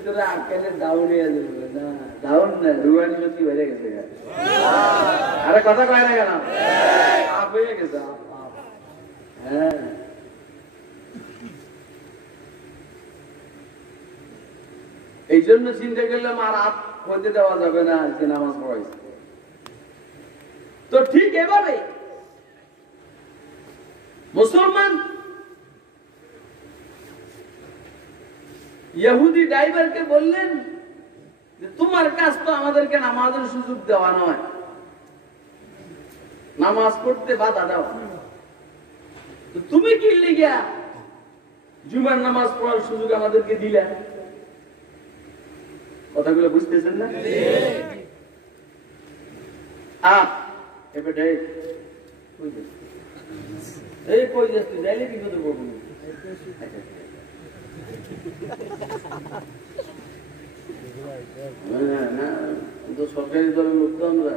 ভিতরে আকালে ডাউন হয়ে যাবে না, ডাউন না, রুহানি শক্তি বেড়ে গেছে। আরে কথা কয় না কেন? আপ হয়ে গেছে। হ্যাঁ, এই জন্য চিন্তা করলাম আর আপ হতে দেওয়া যাবে না যে নামাজ পড়াইছে। তো ঠিক এভাবে মুসলমান ইহুদি ড্রাইভারকে বললেন যে তোমার কাজ তো আমাদেরকে নামাজের সুযোগ দেওয়া নয়, নামাজ পড়তে বাধা দাও, তো তুমি কি লিগা জুমার নামাজ পড়ার সুযোগ আমাদেরকে দিলে? কথাগুলো বুঝতেছেন না? এই কই যাচ্ছি, যাইলে কি করতে পারবো না, তো সরকারি দলের লোক তো আমরা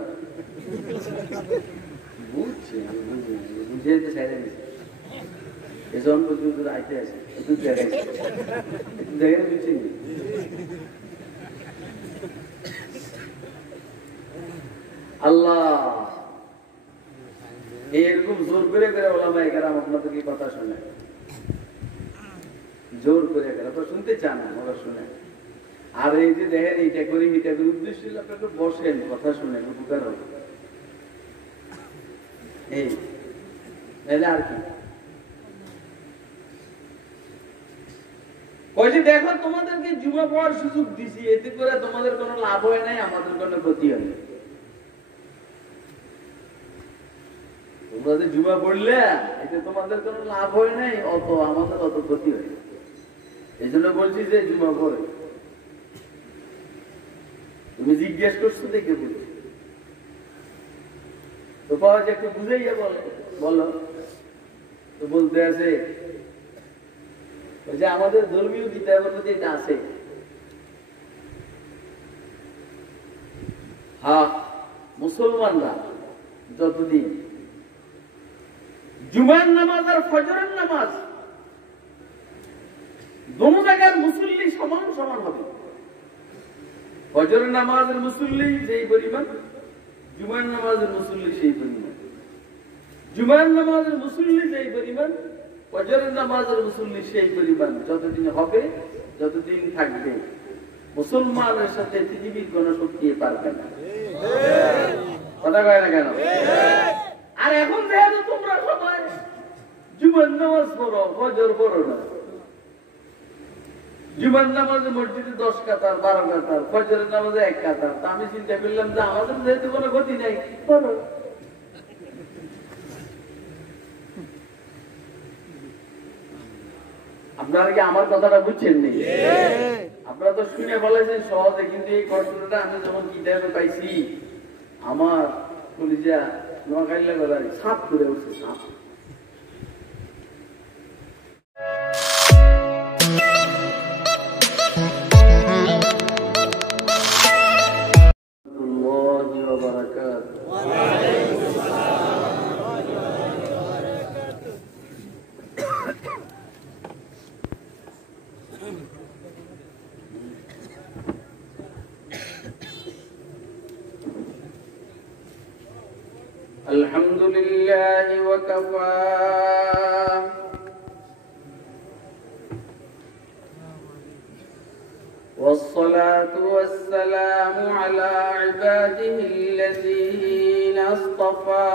বুঝছি, বুঝিয়ে সাইডে নিচ্ছি, এজন পর্যন্ত আইতে আছে, একটু জায়গায় বুঝছি। আল্লাহ এরকম জোর করে করে ওলামায়ে কেরাম আপনাদেরকে কথা শুনে, জোর করে করে আপনারা শুনতে চান না, ওরা শুনে। আর এই যে দেখেন এইটা করি এটা করি, উদ্দেশ্য আপনাকে বসেন, কথা শুনেন, উপকার হবে। এই নাহলে আর কি ওই যে দেখো তোমাদেরকে জুমা পড়ার সুযোগ দিছি, এতে করে তোমাদের কোনো লাভ হয় নাই, আমাদের কোনো ক্ষতি হয় না। তোমরা যে জুমা পড়লে এতে তোমাদের কোনো লাভ হয় নাই, অত আমাদের অত ক্ষতি হয়। এই জন্য বলছি যে জুমা পড়ে। তুমি জিজ্ঞেস করছো দেখে বলছি, তো পাওয়া যায় একটু বুঝাইয়া বলো। তো বলতে আছে যে আমাদের ধর্মীয় কিতাবের মধ্যে এটা আছে, হ্যাঁ, মুসলমানরা যতদিন জুমার নামাজ আর ফজরের নামাজ দোনো জায়গার মুসল্লি সমান সমান হবে। ফজরের নামাজের মুসল্লি যেই পরিমাণ, জুমার নামাজের মুসল্লি সেই পরিমাণ। জুমার নামাজের মুসল্লি যেই পরিমাণ, ফজরের নামাজের মুসল্লি সেই পরিমাণ। যতদিন হবে, যতদিন থাকবে, মুসলমানের সাথে পৃথিবীর কোন শক্তি পারবে না। কথা কয় না কেন? আর এখন যেহেতু তোমরা সবাই জুমার নামাজ পড়ো, ফজর পড়ো না, জুমার নামাজে মসজিদে 10 কাতার 12 কাতার, ফজরের নামাজে 1 কাতার, তা আমি চিন্তা করলাম যে আমাদের যেহেতু কোনো গতি নাই, পড়ো। আপনারা কি আমার কথাটা বুঝছেন নি? আপনারা তো শুনে বলেছেন সহজে, কিন্তু এই ঘটনাটা আমি যখন কিতাবে পাইছি, আমার কলিজা নোয়াখাইলা গলায় সাপ করে উঠছে, সাপ। الحمد لله وكفى والصلاة والسلام على عباده الذين اصطفى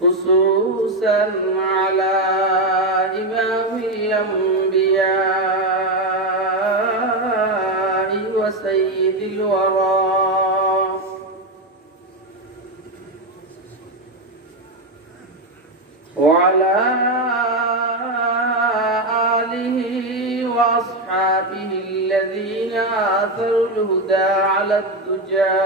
خصوصا على إمام الأنبياء وسيد الورى وعلى آله وأصحابه الذين آثروا الهدى على الدجى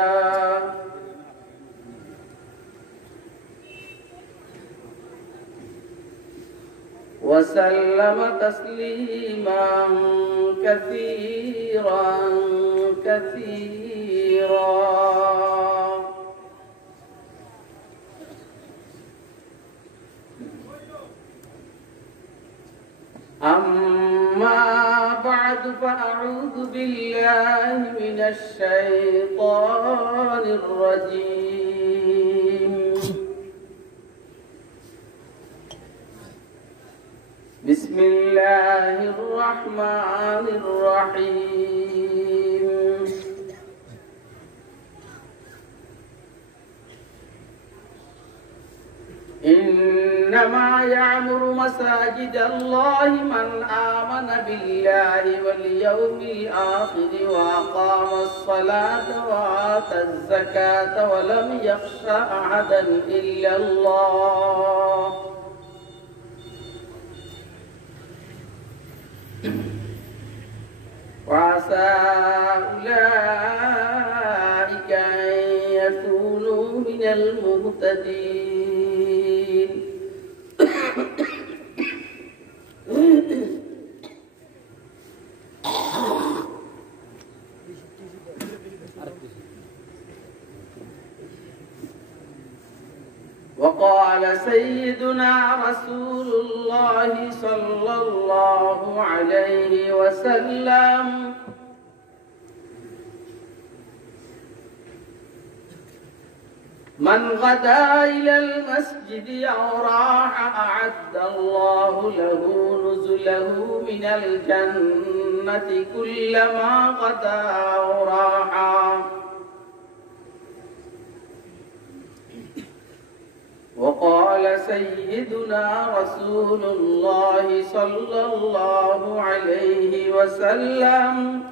وسلم تسليما كثيرا كثيرا أما بعد فأعوذ بالله من الشيطان الرجيم بسم الله الرحمن الرحيم إنما يعمر مساجد الله من آمن بالله واليوم الآخر وأقام الصلاة وآتى الزكاة ولم يخش أحدا إلا الله وعسى أولئك أن يكونوا من المهتدين وقال سيدنا رسول الله صلى الله عليه وسلم من غدا إلى المسجد أو راح أعد الله له نزله من الجنة كلما غدا أو راح وقال سيدنا رسول الله صلى الله عليه وسلم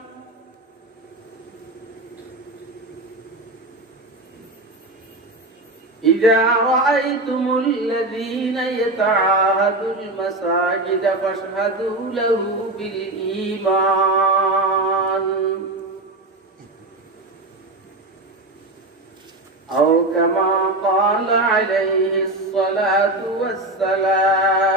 إذا رأيتم الذين يتعاهدوا المساجد فاشهدوا له بالإيمان أو كما قال عليه الصلاة والسلام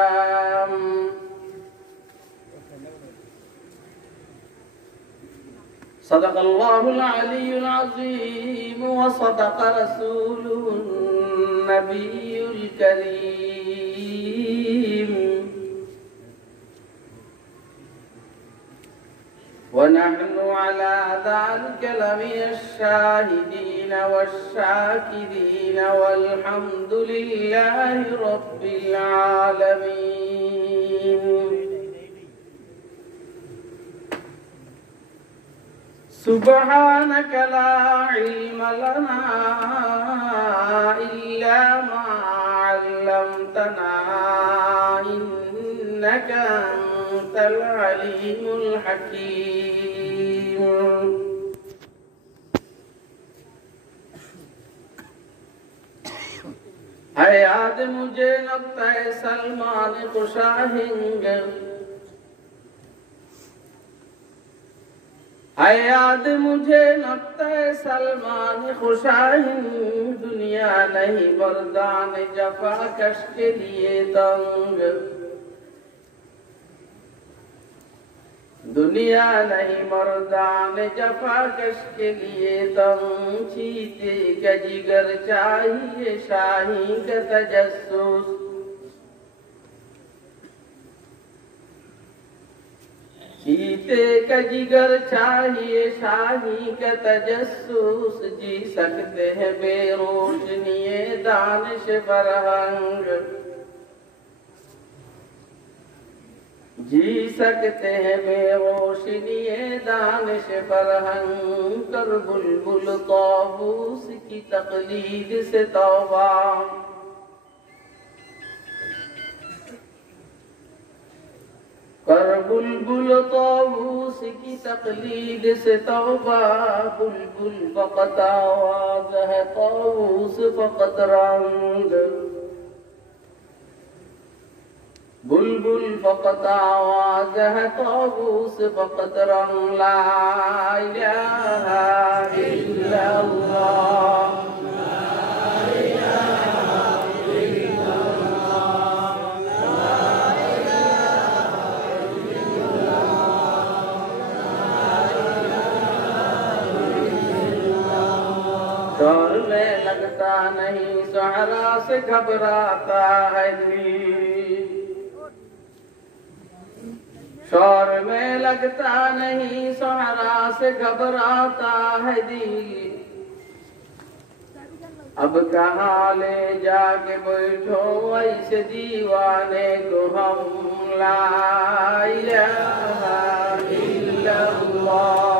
صدق الله العلي العظيم وصدق رسوله النبي الكريم ونحن على ذلك لمن الشاهدين والشاكرين والحمد لله رب العالمين سبحانك لا علم لنا إلا ما علمتنا إنك أنت العليم الحكيم اے یاد مجھے نقطۂ سلمان خوشاہنگ اے یاد مجھے نقطۂ سلمان خوشاہنگ دنیا نہیں بردان جفا کش کے لیے تنگ دنیا نہیں مردان جفا کش کے لیے تم چیتے کا جگر چاہیے شاہی کا تجسس چیتے کا جگر چاہیے شاہی کا تجسس جی سکتے ہیں بے روشنی دانش فرہنگ جی سکتے ہیں بے روشنی دانش فرہنگ کر بلبل طاووس کی تقلید سے توبہ کر بلبل طاووس کی تقلید سے توبہ بلبل فقط آواز ہے طاووس فقط رنگ بلبل فقط آواز ہے طاووس فقط رنگ لا الہ الا اللہ دور میں لگتا نہیں صحرا سے گھبراتا ہے دل دور میں لگتا نہیں صحرا سے گھبراتا ہے دل اب کہاں لے جا کے بیٹھو ایسے دیوانے کو ہم لا الہ الا اللہ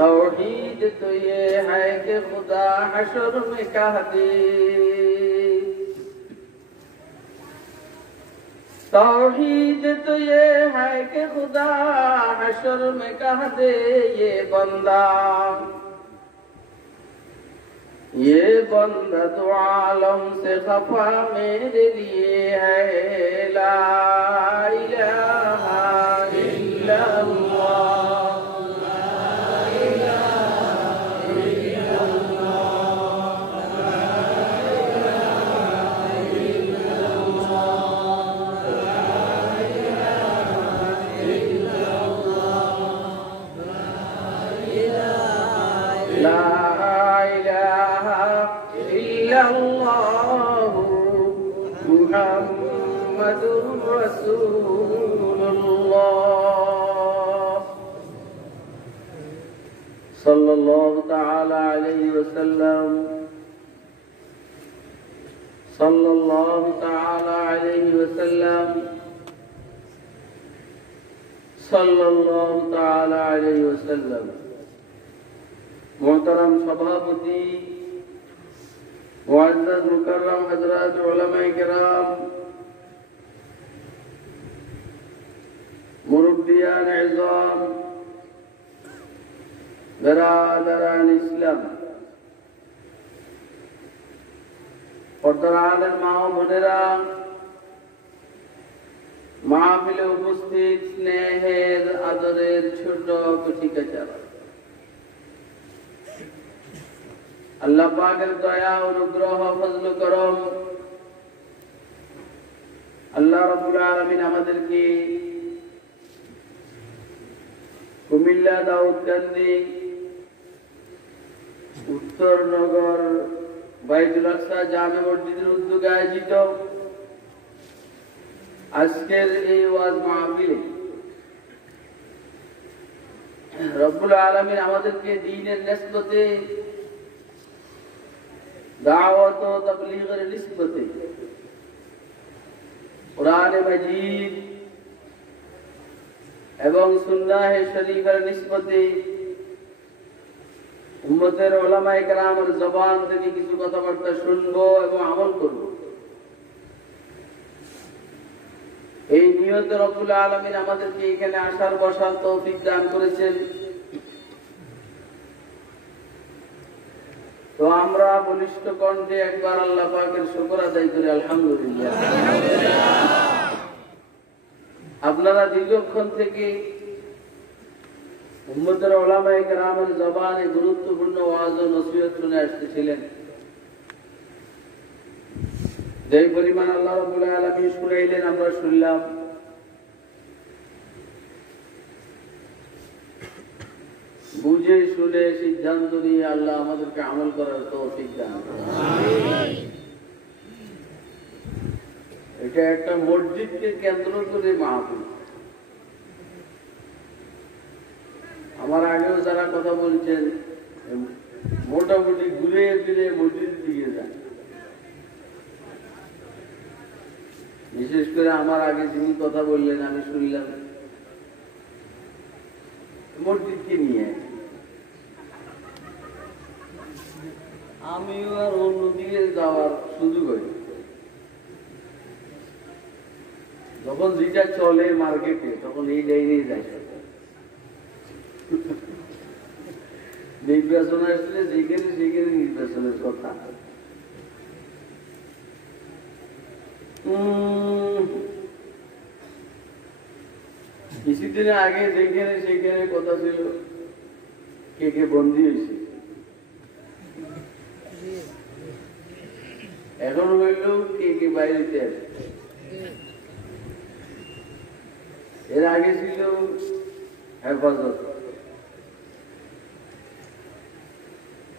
توحید تو یہ ہے کہ خدا حشر میں کہہ دے توحید تو یہ ہے کہ خدا حشر میں کہہ دے یہ بندہ تو عالم سے خفا میرے لیے ہے لا الہ الا اللہ محمد رسول اللہ صلی اللہ تعالی علیہ وسلم صلی اللہ تعالی علیہ وسلم صلی اللہ تعالی علیہ وسلم محترم سبھاپتی معزز مکرم حضرات علماء کرام مربیان عظام برادران اسلام পর্দার আলের মা ও বোনেরা মাহফিলে উপস্থিত স্নেহের আদরের ছোট কুচিকাচারা আল্লাহ পাকের দয়া অনুগ্রহ ফজল করম আল্লাহ রাব্বুল আলামিন আমাদেরকে কুমিল্লা দাউদকান্দি উত্তরনগর বাইতুল আকসা জামে মসজিদের উদ্যোগে আয়োজিত আজকের এই ওয়াজ মাহফিলে রব্বুল আলামিন আমাদেরকে দ্বীনের নিসবতে দাওয়াত ও তাবলীগের নিসবতে কুরআন মাজিদ এবং সুন্নাহ শরীফের নিসবতে উম্মতের উলামায়ে কেরামের জবান থেকে কিছু কথাবার্তা শুনবো এবং আমল করব এই নিয়তে রব্বুল আলামিন আমাদেরকে এখানে আসার বসার তৌফিক দান করেছেন তো আমরা বলিষ্ঠ কণ্ঠে একবার আল্লাহ পাকের শুকর আদায় করি আলহামদুলিল্লাহ আপনারা দীর্ঘক্ষণ থেকে উম্মতের উলামায়ে কেরামের জবানে গুরুত্বপূর্ণ ওয়াজ ও নসিহত শুনে আসতেছিলেন যেই পরিমাণ আল্লাহ রাব্বুল আলামিন শুনাইলেন আমরা শুনলাম বুঝে শুনে সিদ্ধান্ত নিয়ে আল্লাহ আমাদেরকে আমল করার তৌফিক দান করুন আমিন এটা একটা মসজিদকে কেন্দ্র করে মাহফিল আমার আগেও যারা কথা বলছেন মোটামুটি ঘুরে ফিরে মসজিদ দিকে যান বিশেষ করে আমার আগে যিনি কথা বললেন আমি শুনলাম মসজিদকে নিয়ে আমিও আর অন্যদিকে যাওয়ার সুযোগ হয় যখন যেটা চলে মার্কেটে তখন এই লাইনে যায় নির্বাচন আসলে যেখানে সেখানে নির্বাচনের কথা কিছুদিন আগে যেখানে সেখানে কথা ছিল কে কে বন্দী হয়েছে এখন হইল কে কে বাইরেতে আছে এর আগে ছিল হেফাজত।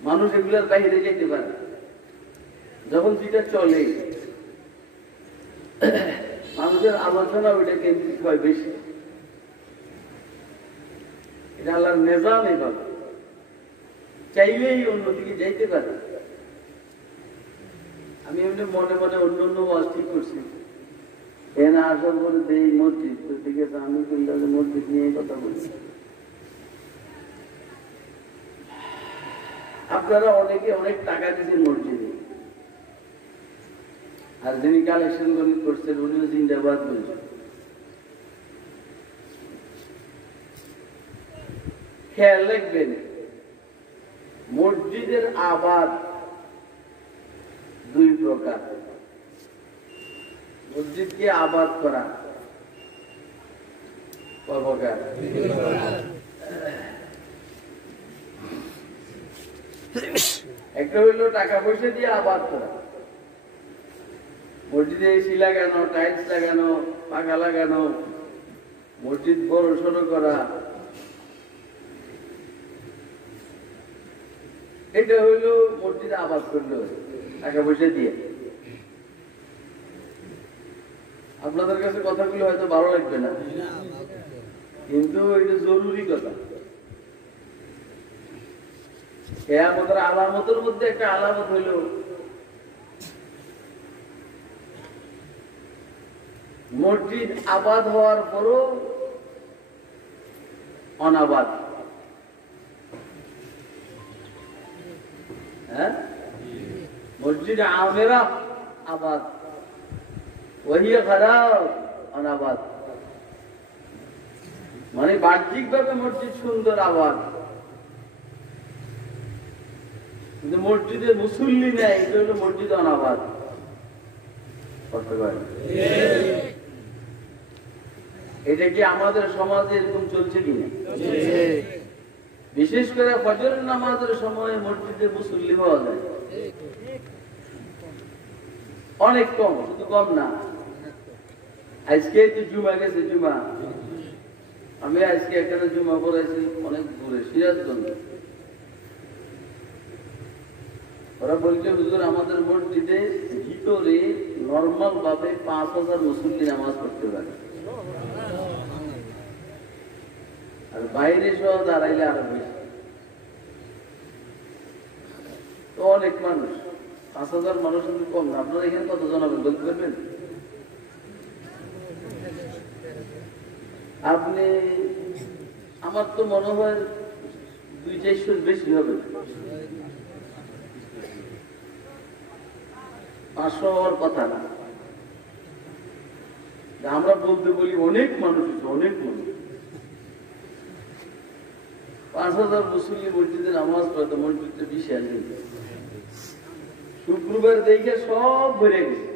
মানুষ এগুলোর বাইরে যেতে পারে যখন যেটা চলে, মানুষের আলোচনা ওইটা কেন্দ্রিক হয় বেশি। এটা আল্লাহর নিজাম, এভাবে চাইলেই অন্যদিকে যাইতে পারে। আমি এমনি মনে মনে অন্য অন্য ওয়াজ ঠিক করছি, এনা আসার পরে এই মসজিদ, তো ঠিক আছে আমি মসজিদ নিয়ে কথা বলছি। আপনারা অনেকে অনেক টাকা দিয়েছেন মসজিদে, আর যিনি কালেকশন করছেন উনিও জিন্দাবাদ বলছেন। খেয়াল রাখবেন, মসজিদের আবাদ দুই প্রকার। মসজিদকে আবাদ করা কয় প্রকার? একটা হইল টাকা পয়সা দিয়ে আবাদ করা, মসজিদে এসি লাগানো, টাইলস লাগানো, পাখা লাগানো, মসজিদ বড় সড়ো করা, এটা হইল মসজিদে আবাদ করলো টাকা পয়সা দিয়ে। আপনাদের কাছে কথাগুলো হয়তো ভালো লাগবে না, কিন্তু এটা জরুরি কথা। কিয়ামতের আলামতের মধ্যে একটা আলামত হইল মসজিদ আবাদ হওয়ার পরও অনাবাদ। হ্যাঁ, মসজিদ আমেরা আবাদ, ওহিয়া খারাপ অনাবাদ। মানে বাহ্যিক ভাবে মসজিদ সুন্দর আবাদ, কিন্তু মসজিদে মুসল্লি নেই, এটা হলো মসজিদ অনাবাদ। এটা কি আমাদের সমাজে এরকম চলছে কিনা? বিশেষ করে ফজরের নামাজের সময় মসজিদে মুসল্লি পাওয়া যায় অনেক কম, শুধু কম না। আজকে তো জুমা গেছে, জুমা আমি আজকে একটা জুমা পড়াইছি অনেক দূরে, সিরাজগঞ্জ। ওরা বলছে হুজুর আমাদের মসজিদে ভিতরে নর্মাল ভাবে 5000 মুসল্লি নামাজ পড়তে পারে, আর বাইরে সহ দাঁড়াইলে আরো বেশি। তো অনেক মানুষ, 5000 মানুষ কিন্তু কম না। আপনারা এখানে কতজন হবে বলতে পারবেন? আপনি, আমার তো মনে হয় 200-400 বেশি হবে, 500 হওয়ার কথা না। আমরা বলতে বলি অনেক মানুষ, অনেক মানুষ। 5000 মুসল্লি মসজিদে নামাজ পড়ে, মসজিদটা বিশাল। শুক্রবার দেখে সব ভরে গেছে,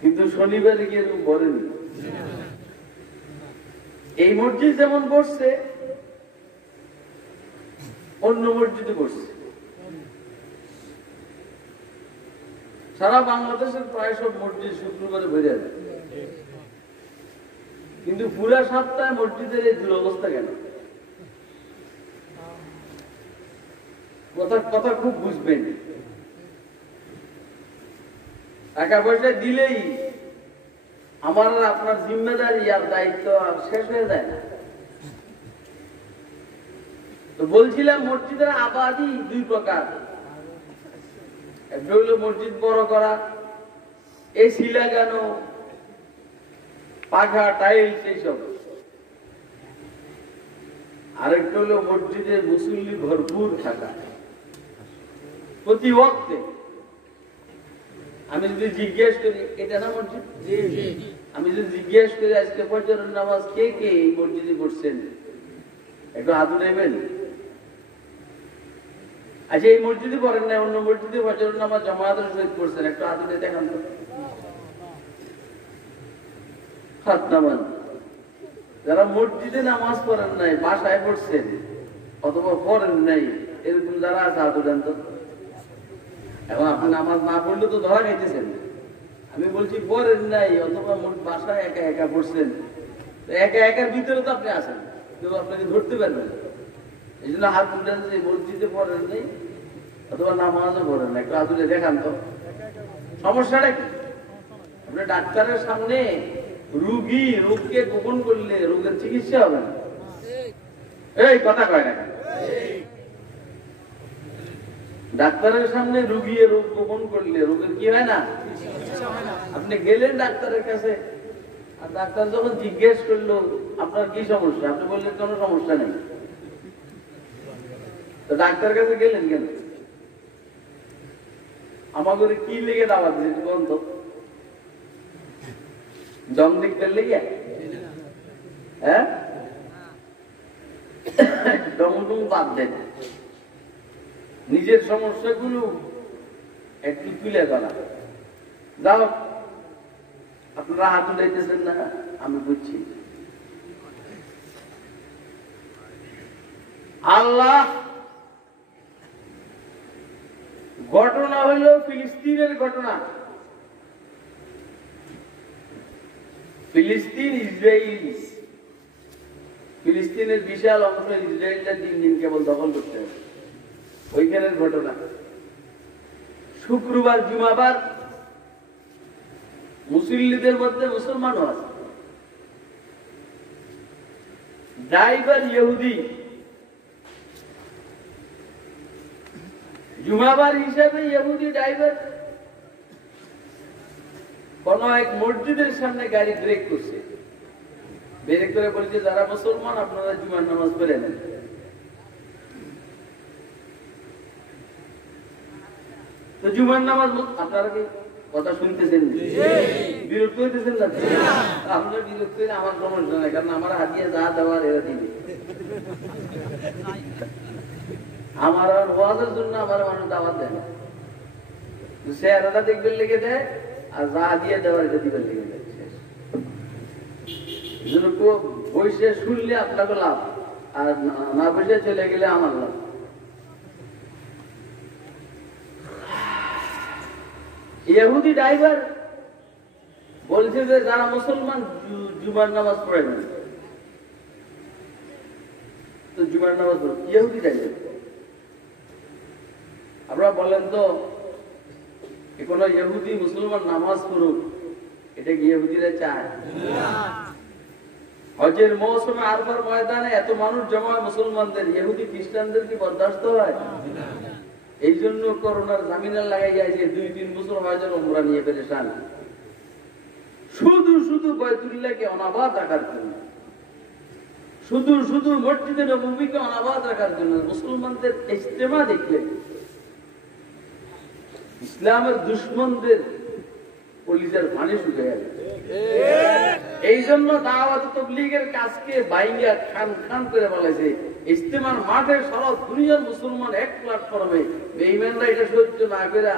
কিন্তু শনিবারে গিয়ে ভরেনি। এই মসজিদ যেমন বসছে, অন্য মসজিদে বসছে। সারা বাংলাদেশের প্রায় সব মসজিদ শুক্রবারে ভরে যায়, কিন্তু পুরা সপ্তাহে মসজিদের এই দুরবস্থা কেন? কথা খুব বুঝবেন। টাকা পয়সা দিলেই আমার আপনার জিম্মেদারি আর দায়িত্ব শেষ হয়ে যায় না। তো বলছিলাম মসজিদের আবাদি দুই প্রকার। একটা হইল মসজিদ বড় করা, এসি লাগানো, পাখা, টাইলস, এইসব। আরেকটা হলো মসজিদে মুসল্লি ভরপুর থাকা প্রতি ওয়াক্তে। আমি যদি জিজ্ঞেস করি এটা না মসজিদ, আমি যদি জিজ্ঞেস করি আজকে ফজরের নামাজ কে কে এই মসজিদে পড়ছেন, একটু হাত উঠাইবেন। আচ্ছা এই মসজিদে পড়েন না, অন্য মসজিদে ফজরের নামাজ জামাতের সহিত পড়ছেন, একটু হাত উঠে দেখান তো। হাত নামান। যারা মসজিদে নামাজ পড়েন নাই, বাসায় পড়ছেন অথবা পড়েন নাই, এরকম যারা আছে হাত উঠান তো। এখন আপনি নামাজ না পড়লে তো ধরা খাইতেছেন। আমি বলছি পড়েন নাই অথবা বাসায় একা একা পড়ছেন, একা একার ভিতরে তো আপনি আসেন, কেউ আপনাকে ধরতে পারবেন না। এই জন্য হাত উঠে যে মসজিদে পড়েন নেই অথবা নামাজও পড়েন না, একটু হাত উঠে দেখান তো সমস্যাটা কি। আপনি ডাক্তারের সামনে রোগকে গোপন করলে রোগের চিকিৎসা হবে না। এই কথা কয় না, ডাক্তারের সামনে রোগ গোপন করলে রোগের কি হয় না। আপনি গেলেন ডাক্তারের কাছে, আর ডাক্তার যখন জিজ্ঞেস করলো আপনার কি সমস্যা, আপনি বললেন কোনো সমস্যা নেই, তো ডাক্তার কাছে গেলেন কেন? আমাদের কি লেগে দাওয়াত দিয়েছে কোন তো জম দেখতে লেগে, হ্যাঁ ডমডম বাদ দেন, নিজের সমস্যাগুলো একটু তুলে ধরা। যাও, আপনারা হাত উঠাইতেছেন না, আমি বুঝছি। আল্লাহ ঘটনা হইল ফিলিস্তিনের ঘটনা। ফিলিস্তিন ইসরায়েল, ফিলিস্তিনের বিশাল অংশ ইসরায়েলটা দিন দিন কেবল দখল করতে হবে, ওইখানের ঘটনা। শুক্রবার জুমাবার মুসল্লিদের মধ্যে মুসলমানও আছে। ড্রাইভার ইহুদি, জুমাবার হিসাবে ইহুদি ড্রাইভার কোন এক মসজিদের সামনে গাড়ি ব্রেক করছে, ব্রেক করে বলছে যারা মুসলমান আপনারা জুমার নামাজ পড়ে নেন। তো জুমার নামাজ আপনারা কি কথা শুনতেছেন, বিরক্ত হইতেছেন না? আপনারা বিরক্ত হইলে আমার সমস্যা নাই, কারণ আমার হাতিয়ে যা দেওয়ার এরা দিবে। আমার আর ওয়াজের জন্য আমার মানুষ দাওয়াত দেয় না, সে আলাদা দেখবেন লেগে দেয়, আর যা দিয়ে দেওয়ার এটা দিবেন লেগে দেয়। বসে শুনলে আপনাকে লাভ, আর না বসে চলে গেলে আমার লাভ। ইহুদি ড্রাইভার বলছে যে যারা মুসলমান জুমার নামাজ পড়ে না, তো জুমার নামাজ পড়ে ইহুদি ড্রাইভার। আপনারা বলেন তো, কোন ইহুদি মুসলমান নামাজ পড়ুক, এটা কি ইহুদিরা চায়? হজের মৌসুমে আরফার ময়দানে এত মানুষ জমা হয় মুসলমানদের, ইহুদি খ্রিস্টানদের কি বরদাস্ত হয়? এই জন্য করোনার জামিনা লাগাই যায় যে 2-3 বছর হজের উমরা নিয়ে পেরেশান, শুধু শুধু বাইতুল্লাহকে অনাবাদ রাখার জন্য, শুধু শুধু মসজিদে নববীকে অনাবাদ রাখার জন্য। মুসলমানদের ইজতেমা দেখলে ইসলামের দুশ্মনদের কলিজার পানি শুকে গেল। এই জন্য দাওয়াত তাবলীগের কাজকে বাইঙ্গা খান খান করে বলেছে, ইজতেমার মাঠে সারা দুনিয়ার মুসলমান এক প্ল্যাটফর্মে, বেঈমানরা এটা সহ্য না করে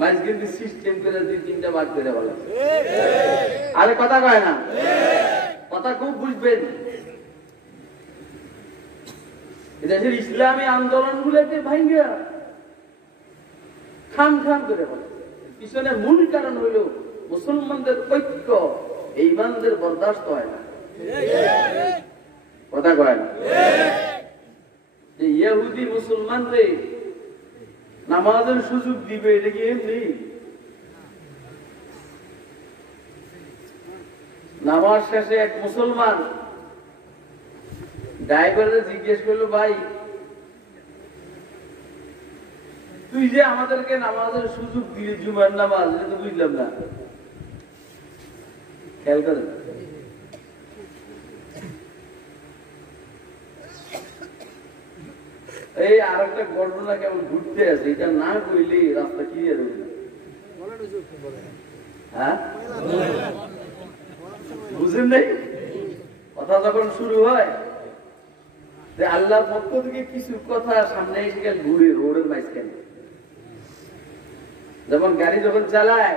মাঝগিন্দি সিস্টেম করে 2-3টা ভাগ করে বলেছে। আরে কথা কয় না, কথা খুব বুঝবেন। দেশের ইসলামী আন্দোলনগুলোকে ভাঙ্গা খান খান করে বলে, পিছনে মূল কারণ হইল মুসলমানদের ঐক্য, এই ইমানদের বরদাস্ত হয় না। কথা কয় না, যে ইহুদি মুসলমানদের নামাজের সুযোগ দিবে, এটা কি এমনি? নামাজ শেষে এক মুসলমান ড্রাইভারে জিজ্ঞেস করলো, ভাই তুই যে আমাদেরকে নামাজের সুযোগ দিলি, জুমার নামাজ, এটা তো বুঝলাম না। খেয়াল করেন, এই আর একটা ঘটনা কেমন ঘুরতে আছে, এটা না কইলে রাস্তা ক্লিয়ার হইল না। হ্যাঁ, বুঝেন নাই? কথা যখন শুরু হয়, আল্লাহর পক্ষ থেকে কিছু কথা সামনে এসে গেল, ঘুরে রোডের মাঝখানে। যেমন গাড়ি যখন চালায়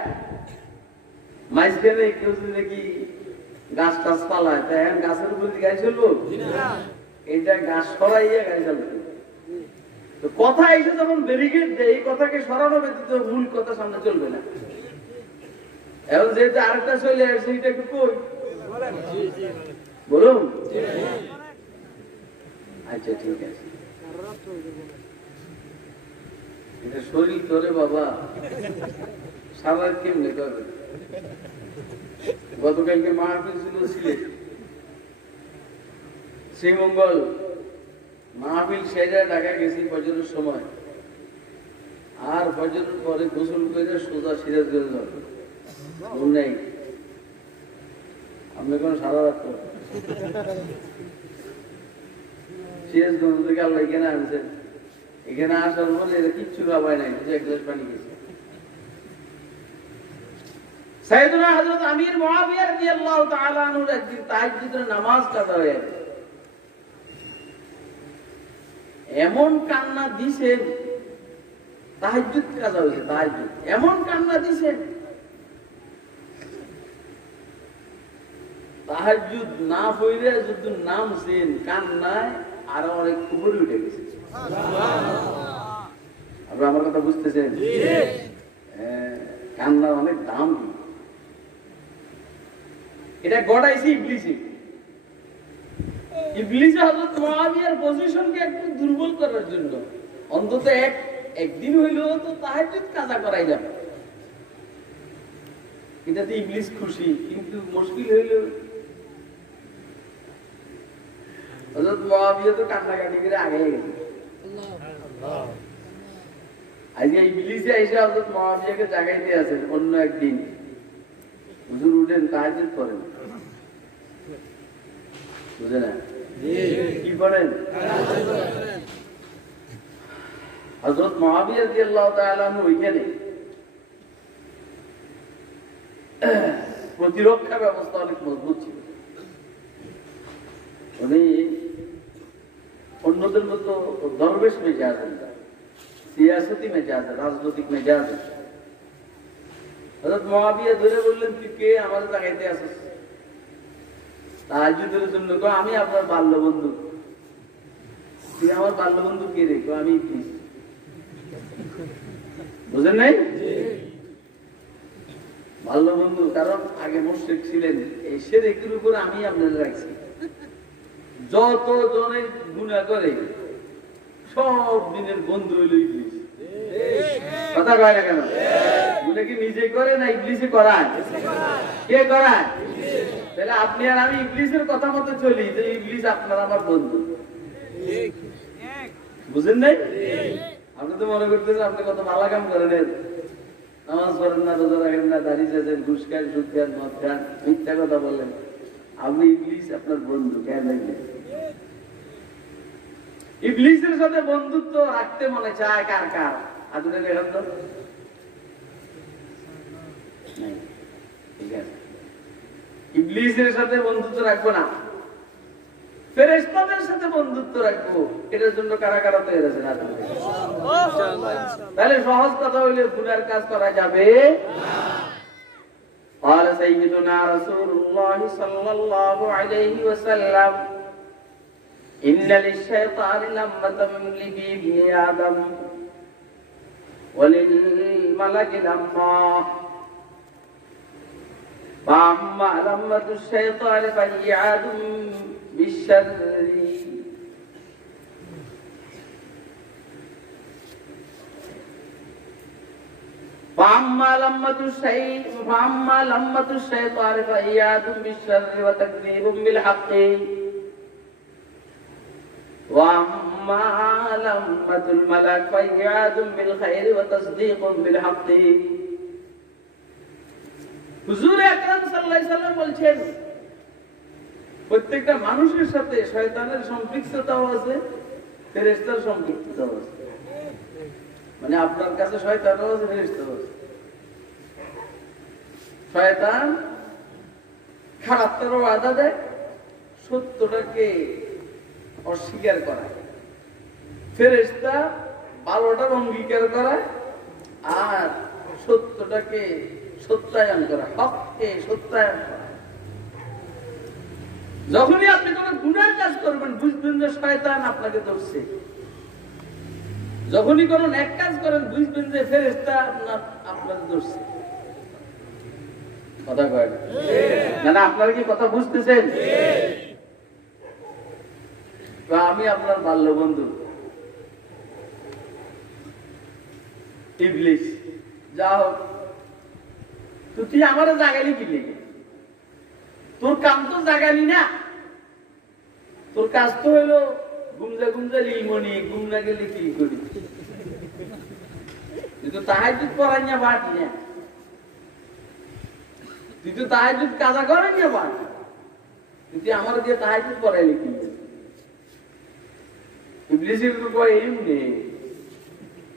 মাঝখানে কেউ যদি দেখি গাছ টাছ পালায়, তাই এখন গাছের উপর গাড়ি চলবো, এইটা গাছ সরাইয়া গাড়ি চালাবে। তো কথা এসে যখন ব্যারিকেড দেয়, এই কথাকে সরানো ব্যতীত মূল কথা সামনে চলবে না। এখন যেহেতু আরেকটা চলে আসছে, এটা একটু কই বলুন। আচ্ছা ঠিক আছে, এটা শরীর করে বাবা সারা কেমনে করবে। গতকালকে মাহফিল ছিল সিলেট, শ্রীমঙ্গল মাহফিল সেরে ঢাকা গেছি ফজরের সময়, আর ফজরের পরে গোসল করে সোজা সিরাজগঞ্জ যাবে, ঘুম নেই। আপনি কোন সারা রাত সিরাজগঞ্জ থেকে আল্লাহ এখানে আনছেন, এখানে আসার পরে এটা কিচ্ছু খাবায় নাই, এক গ্লাস পানি গেছে। সাইয়েদনা হযরত আমির মুআবিয়া রাদিয়াল্লাহু তাআলা আনহুর একদিন তাহাজ্জুদের নামাজ কাজা হয়ে গেছে, এমন কান্না দিছেন, তাহাজ্জুদ কাজা হয়েছে, তাহাজ্জুদ এমন কান্না দিছেন, তাহাজ্জুদ না পড়লে যদি নামছেন কান্নায় আর অনেক উপরে উঠে গেছে। আপনারা আমার কথা বুঝতেছেন? কান্নার অনেক দাম, এটা গড়াইছে ইবলিসে। ইবলিসে হযরত মুআবিয়ার পজিশনকে একটু দুর্বল করার জন্য অন্তত একদিন হইলেও তো তাহাজ্জুদ কাজা করাইলাম, এটাতে ইবলিস খুশি। কিন্তু মুশকিল হইল হযরত মুআবিয়া তো কান্নাকাটি করে আগে গেছে। আজকে ইবলিসে এসে হযরত মুআবিয়াকে জাগাইতে আছেন অন্য একদিন, হুজুর উঠেন তাহাজ্জুদ করেন, বুঝে না কি করেন? হযরত মুআবিয়া রাদিয়াল্লাহু তাআলা আনহু ওইখানে প্রতিরক্ষা ব্যবস্থা অনেক মজবুত ছিল। উনি অন্যদের মতো দরবেশ মেজাজ, সিয়াসতি মেজাজ, রাজনৈতিক মেজাজ। হযরত মুআবিয়া ধরে বললেন, তুই কে, আমাদের জাগাইতে আসিস তাহাজ্জুদের জন্য? আমি আপনার বাল্য বন্ধু। তুই আমার বাল্য বন্ধু কে রে? আমি ইবলিস। বুঝেন নাই? বাল্য বন্ধু, কারণ আগে মুশরিক ছিলেন, এই শিরকের উপর আমি আপনাদের রাখছি। যত জনে গুনাহ করে সব দিনের বন্ধু হইল ইবলিস। কথা কয় না কেন? গুনাহ কি নিজে করে না ইবলিসে করায়? কে করায়? তাহলে আপনি আর আমি ইবলিসের কথা মতো চলি, যে ইবলিস আপনার আমার বন্ধু। বুঝেন নাই? আপনি তো মনে করতেছেন আপনি কত ভালো কাম করেন, নামাজ পড়েন না, রোজা রাখেন না, দাঁড়িয়ে যাচ্ছেন, ঘুষ খান, সুদ খান, মদ খান, মিথ্যা কথা বলেন। আপনি ইবলিস আপনার বন্ধু কেন লাগলেন? ইবলিসের সাথে বন্ধুত্ব রাখতে মনে চায় কার কার? আদুরে দেখেন তো। ঠিক আছে, ইবলিসের সাথে বন্ধুত্ব রাখবো না, ফেরেশতাদের সাথে বন্ধুত্ব রাখবো। এটার জন্য কারা কারা তৈরি আছে না? তাহলে সহজ কথা হইলে গুনার কাজ করা যাবে না। قال سيدنا رسول الله صلى الله عليه وسلم إن للشيطان لمة لابن آدم وللملك لمة فأما لمة الشيطان فهي عاد بالشر فأما لمة الشيطان فهي عاد بالشر وتكذيب بالحق وأما لمة الملك فهي عاد بالخير وتصديق بالحق হুজুর আকরাম সাল্লাল্লাহু আলাইহি সাল্লাম বলছেন, প্রত্যেকটা মানুষের সাথে শয়তানের সম্পৃক্ততাও আছে, ফেরেশতার সম্পৃক্ততাও আছে। মানে আপনার কাছে শয়তানও আছে, ফেরেশতাও আছে। শয়তান খারাপটারও ওয়াদা দেয়, সত্যটাকে অস্বীকার করায়। ফেরেশতা ভালোটার অঙ্গীকার করায় আর সত্যটাকে সত্যায়ন করা, হককে সত্যায়ন করা। যখনই আপনি কোন গুনার কাজ করবেন বুঝবেন যে শয়তান আপনাকে ধরছে। যখনই কোন নেক কাজ করেন বুঝবেন যে ফেরেশতা আপনাকে ধরছে। কথা কয় না না, আপনারা কি কথা বুঝতেছেন? তো আমি আপনার বাল্য বন্ধু ইবলিস, যা হোক, তো তুই আমার জাগালি কি লেগে? তোর কাম তো জাগালি না, তোর কাজ তো হইলো গুমজা গুমজা লিমনি, গুম না গেলে কি করি? তুই তো তাহাজ্জুদ পড়াই না বাট না, তুই তো তাহাজ্জুদ কাজা করেন না বাট, তুই আমার দিয়ে তাহাজ্জুদ পড়াইলি কি? ইবলিসের তো কয় এমনি,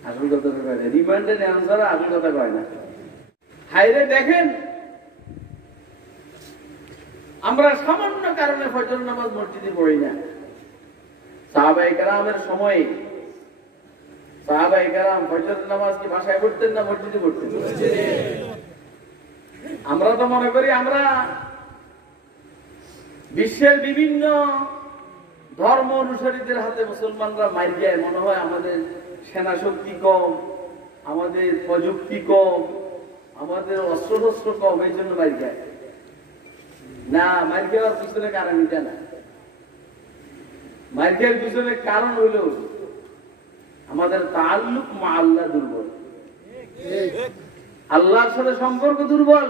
আসল কথা কয় না, রিমান্ডে নেওয়া ছাড়া আসল কথা কয় না। হাইরে দেখেন, আমরা সামান্য কারণে ফজর নামাজ মসজিদে পড়ি না। সাহাবায়ে কেরামের সময়ে সাহাবায়ে কেরাম ফজর নামাজ কি বাসায় পড়তেন না মসজিদে পড়তেন? আমরা তো মনে করি আমরা বিশ্বের বিভিন্ন ধর্ম অনুসারীদের হাতে মুসলমানরা মার যায়, মনে হয় আমাদের সেনা শক্তি কম, আমাদের প্রযুক্তি কম, আমাদের অস্ত্র কম, এই জন্য মার যায় না। মার খাওয়ার পিছনে কারণ এটা না, মার খাওয়ার পিছনে কারণ হইল আমাদের তাআল্লুক মা আল্লাহ দুর্বল, আল্লাহর সাথে সম্পর্ক দুর্বল।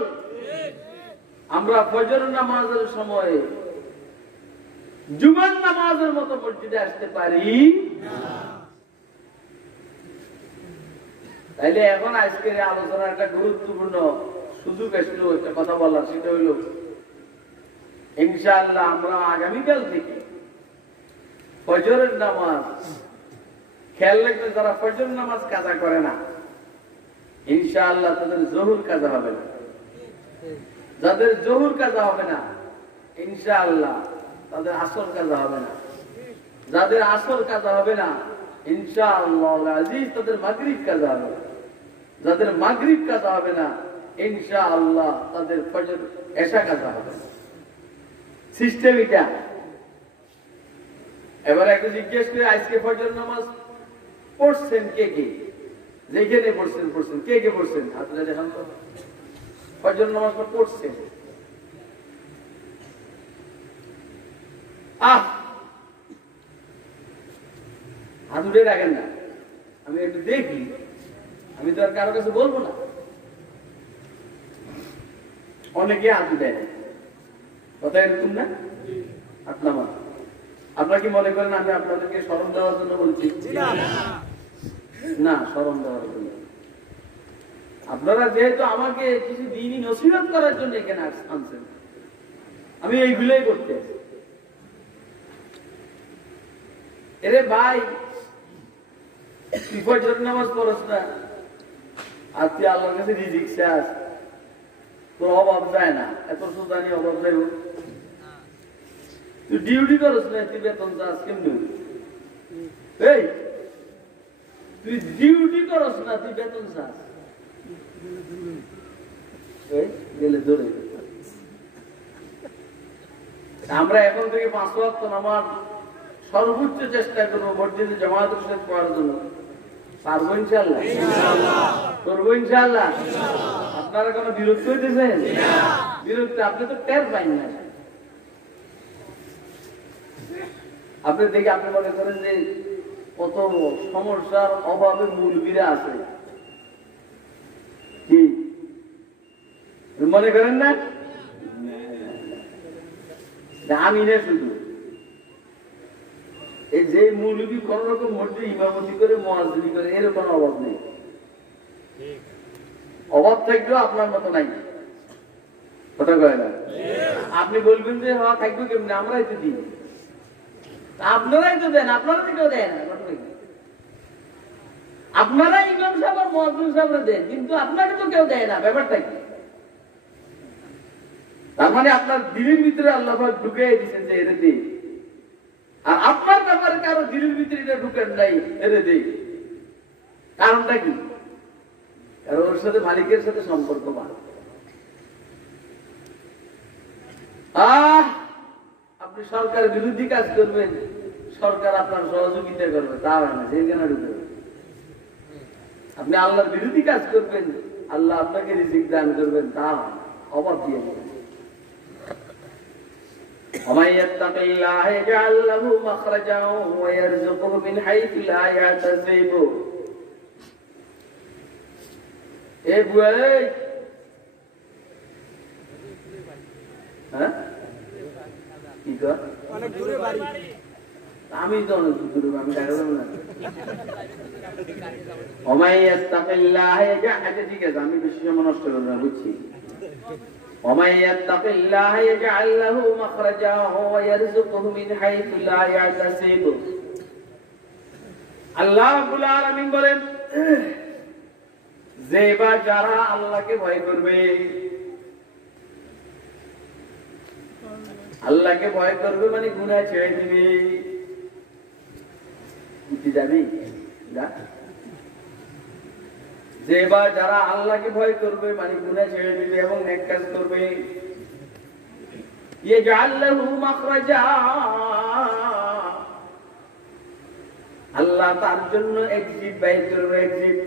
আমরা ফজর নামাজের সময় জুমার নামাজের মতো মসজিদে আসতে পারি না। তাইলে এখন আজকের আলোচনা একটা গুরুত্বপূর্ণ সুযোগ আসলো একটা কথা বলার, সেটা হইল ইনশাআল্লাহ আমরা আগামীকাল থেকে ফজরের নামাজ, খেয়াল রাখবে যারা ফজর নামাজ কাজা করে না, ইনশাআল্লাহ তাদের জোহর কাজা হবে না। যাদের জোহর কাজা হবে না, ইনশাআল্লাহ তাদের আসর কাজা হবে না। যাদের আসর কাজা হবে না, ইনশাআল্লাহ আজিজ তাদের মাগরিব কাজা হবে না। যাদের মাগরিব কাজা হবে না, ইনশাআল্লাহ তাদের ফজর এশা কাজা হবে না। সিস্টেম এটা। এবার একটু জিজ্ঞেস করে আজকে ফজর নামাজ পড়ছেন কে কে? যেখানে পড়ছেন কে কে পড়ছেন? হাতটা দেখান তো। ফজর নামাজটা পড়ছেন? হাত উঠে রাখেন না, আমি একটু দেখি, আমি তো আর কারো কাছে বলবো না। অনেকে হাত উঠে, কথা এরকম না? আপনারা কি মনে করেন আমি আপনাদেরকে শরম দেওয়ার জন্য বলছি? না, শরম দেওয়ার জন্য। আপনারা যেহেতু আমাকে কিছু দিনই নসিহত করার জন্য এখানে আনছেন, আমি এইগুলোই করতে আছি। এরে ভাই, তুই ফজর নামাজ পড়স না আর তুই আল্লাহর কাছে রিজিক চাস, তোর অভাব যায় না, এত সুদানি অভাব যাইব? তুই ডিউটি করস না, তুই বেতন চাস কেমনি? এই তুই ডিউটি করস না, তুই বেতন চাস? গেলে ধরে। আমরা এখন থেকে 5 ওয়াক্ত নামাজ সর্বোচ্চ চেষ্টা করবো মসজিদে জামাতের সাথে পড়ার জন্য। পারবো ইনশাআল্লাহ? করবো ইনশাআল্লাহ? আপনারা কোনো বিরক্ত হইতেছেন? বিরক্ত আপনি তো টের পাইন না। আপনি দেখে আপনি মনে করেন যে কত সমস্যার অভাবে মুরব্বীরা আছে, কি মনে করেন না? আমি না শুধু এই যে মৌলবী কোন রকম মসজিদে ইমামতি করে মুয়াজ্জিনি করে, এর কোনো অভাব নেই। অভাব থাকলেও আপনার মতো নাই, কথা কয় না? আপনি বলবেন যে হ্যাঁ থাকবে কেমনি, আমরাই তো দিই। আপনারাই তো দেন, আপনারা তো কেউ দেয় না। আপনারা ইমাম সাহেব আর মুয়াজ্জিন সাহেবরা দেন, কিন্তু আপনাকে তো কেউ দেয় না। ব্যাপারটা কি? তার মানে আপনার দিনের ভিতরে আল্লাহ পাক ঢুকিয়ে দিয়েছেন যে এটা দিই, আর আপনার ব্যাপারে কারো দিনের ভিতরে এটা ঢুকেন নাই, এটা দিই। কারণটা কি? কারণ ওর সাথে মালিকের সাথে সম্পর্ক ভালো। আপনি সরকার বিরোধী কাজ করবেন, সরকার আপনার সহযোগিতা করবে, তা হয় না, যেখানে ঢুকবে। আপনি আল্লাহর বিরোধী কাজ করবেন, আল্লাহ আপনাকে রিজিক দান করবেন, তা হয় না। অভাব দিয়ে দেবেন। ومن يتق الله يجعل له مخرجا ويرزقه من حيث لا يحتسب এ বুয়াই হ্যাঁ কি কর অনেক দূরে বাড়ি আমি তো অনেক দূরে আমি দেখা যাব না ومن يتق الله يجعل ঠিক আছে আমি বেশি সময় নষ্ট করব না বুঝছি ومن يتق الله يجعل له مخرجا ويرزقه من حيث لا يحتسب আল্লাহ রাব্বুল আলামিন বলেন যে বা যারা আল্লাহকে ভয় করবে আল্লাহকে ভয় করবে মানে গুনাহ ছেড়ে দিবে কি যাবি না যে বা যারা আল্লাহকে ভয় করবে মানে গুনাহ ছেড়ে দিবে এবং নেক কাজ করবে ইয়াজআল লাহু মাখরাজা আল্লাহ তার জন্য এক্সিট বাইর করবে এক্সিট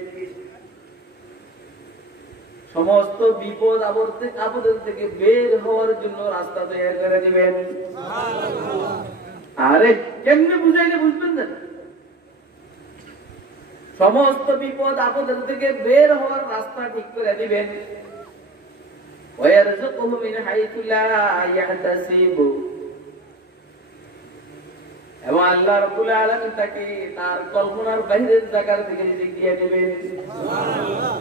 সমস্ত বিপদ আপদের থেকে বের হওয়ার জন্য রাস্তা তৈরি করে দিবেন সুবহানাল্লাহ আরে কেমনে বুঝাইলে বুঝবেন না সমস্ত বিপদ আপদের থেকে বের হওয়ার রাস্তা ঠিক করে দিবেন ওয়ারযুকুহু মিন হাইতু লা ইয়াহতাসিব এবং আল্লাহ রাব্বুল আলামিন তাকে তার কল্পনার বাইরের জায়গা থেকে রিজিক দিয়ে দিবেন সুবহানাল্লাহ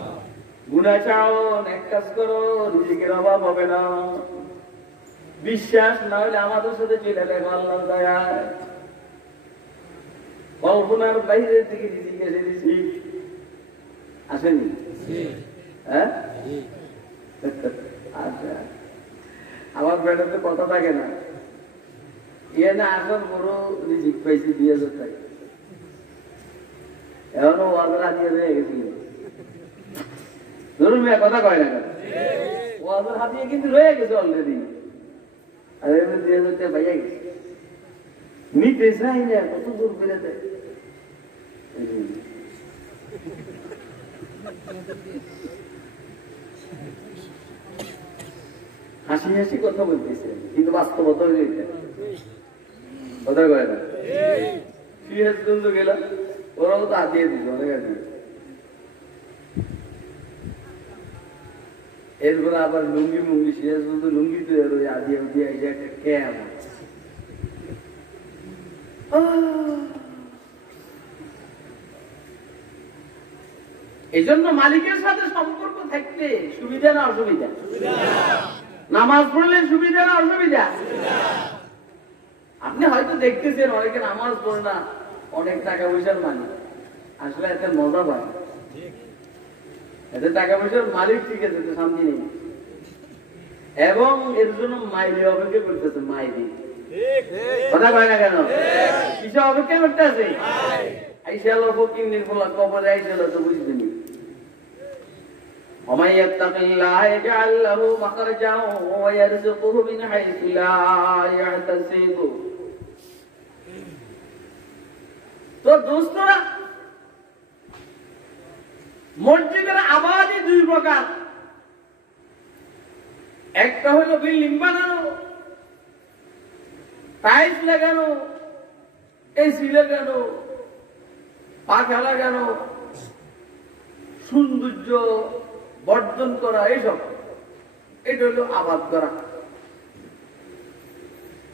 গুনাহ চাও নেক কাজ করো রিজিকের অভাব হবে না বিশ্বাস না হলে আমাদের সাথে চলে যাবে আল্লাহর দয়ায় কল্পনার বাইরে থেকে রিজিক এসে রিজিক আসেনি হ্যাঁ আচ্ছা আমার বেটাতে কথা থাকে না ইয়ে না আসল বড় রিজিক পাইছি 2000 টাকা এখনো ওয়াজরা দিয়ে রয়ে গেছিল ধরুন মেয়ে কথা কয় না ওয়াজরা হাতিয়ে কিন্তু রয়ে গেছে অলরেডি আর এমনি 2000 টাকা পাইয়া গেছে নিতে চাই না কত দূর বেড়ে দেয় হাসি হাসি কথা বলতেছে কিন্তু বাস্তবতা হয়ে যেতে কথা কয় না সিরিয়াস বন্ধু গেলাম ওরাও তো হাতিয়ে দিল অনেক আছে এরপরে আবার লুঙ্গি মুঙ্গি সিরিয়াস বন্ধু লুঙ্গি তো আদিয়ে উদিয়ে এই যে একটা ক্যাম এই জন্য মালিকের সাথে সম্পর্ক থাকতে সুবিধা না অসুবিধা নামাজ পড়লে সুবিধা না অসুবিধা আপনি হয়তো দেখতেছেন অনেকে নামাজ পড়ে না অনেক টাকা পয়সার মালিক আসলে এত মজা পায় এতে টাকা পয়সার মালিক ঠিক আছে শান্তি নেই এবং এর জন্য মাইলি অপেক্ষা করতেছে মাইলি কথা কয় না কেন কিসে অপেক্ষা করতে আছে আইসাল ফকির নির্মলা কবরে আইসাল তো বুঝবেনি ومن يتق الله يجعل له مخرجا ويرزقه من حيث لا يحتسب তো দোস্তরা মসজিদের আবাদি দুই প্রকার একটা হলো বিল্ডিং বানানো টাইলস লাগানো এসি লাগানো পাখা লাগানো সৌন্দর্য বর্ধন করা এইসব এটা হলো আবাদ করা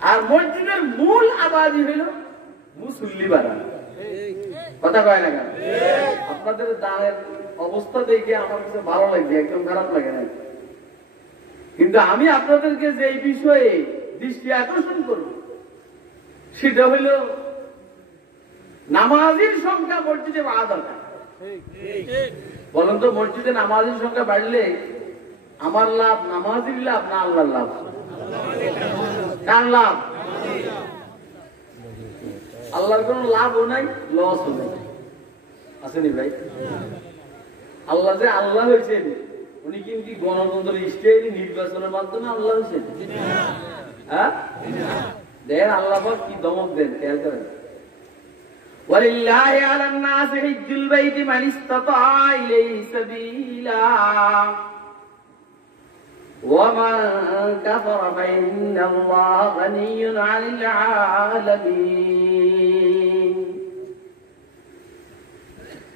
আর মসজিদের মূল আবাদই হলো মুসল্লি বানানো কথা কয় না কেন আপনাদের দাঁড়ের অবস্থা দেখে আমার কাছে ভালো লাগছে একদম খারাপ লাগে না কিন্তু আমি আপনাদেরকে যে বিষয়ে দৃষ্টি আকর্ষণ করব সেটা হলো নামাজের সংখ্যা মসজিদে বাড়া দরকার বলেন তো মসজিদে নামাজের সংখ্যা বাড়লে আমার লাভ নামাজের লাভ না আল্লাহর লাভ কার লাভ আল্লাহর কোন লাভও নাই লসও নাই আসেনি ভাই আল্লাহ যে আল্লাহ হয়েছেন উনি কিন্তু গণতন্ত্র স্টাইল নির্বাচনের মাধ্যমে আল্লাহ হয়েছেন হ্যাঁ দেন আল্লাহ কি দমক দেন খেয়াল করেন ولله على الناس حج البيت من استطاع إليه سبيلا ومن كفر فإن الله غني عن العالمين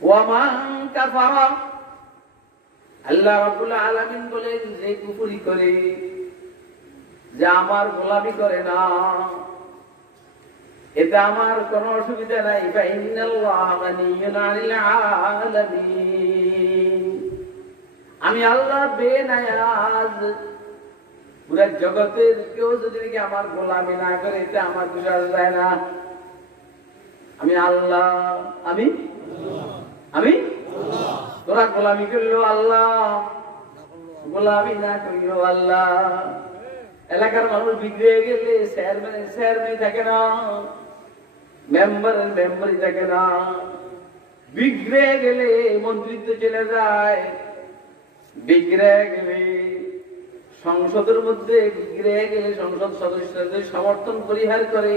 ومن كفر আল্লাহ রাব্বুল আলামিন বলেন যে কুফরি করে যে আমার গোলামি করে না এতে আমার কোনো অসুবিধা নাই ফাইনাল্লাহ গানিয়্যুন আনিল আলামিন আমি আল্লাহ বেনায়াজ পুরো জগতের কেউ যদি নাকি আমার গোলামি না করে এতে আমার কিছু আসে যায় না আমি আল্লাহ আমি তোরা গোলামি করলো আল্লাহ গোলামি না করলো আল্লাহ এলাকার মানুষ বিগড়ে গেলে চেয়ারম্যান থাকে না মেম্বারই থাকে না বিগড়ে গেলে মন্ত্রিত্ব চলে যায় বিগড়ে গেলে সংসদের মধ্যে বিগড়ে গেলে সংসদ সদস্যদের সমর্থন পরিহার করে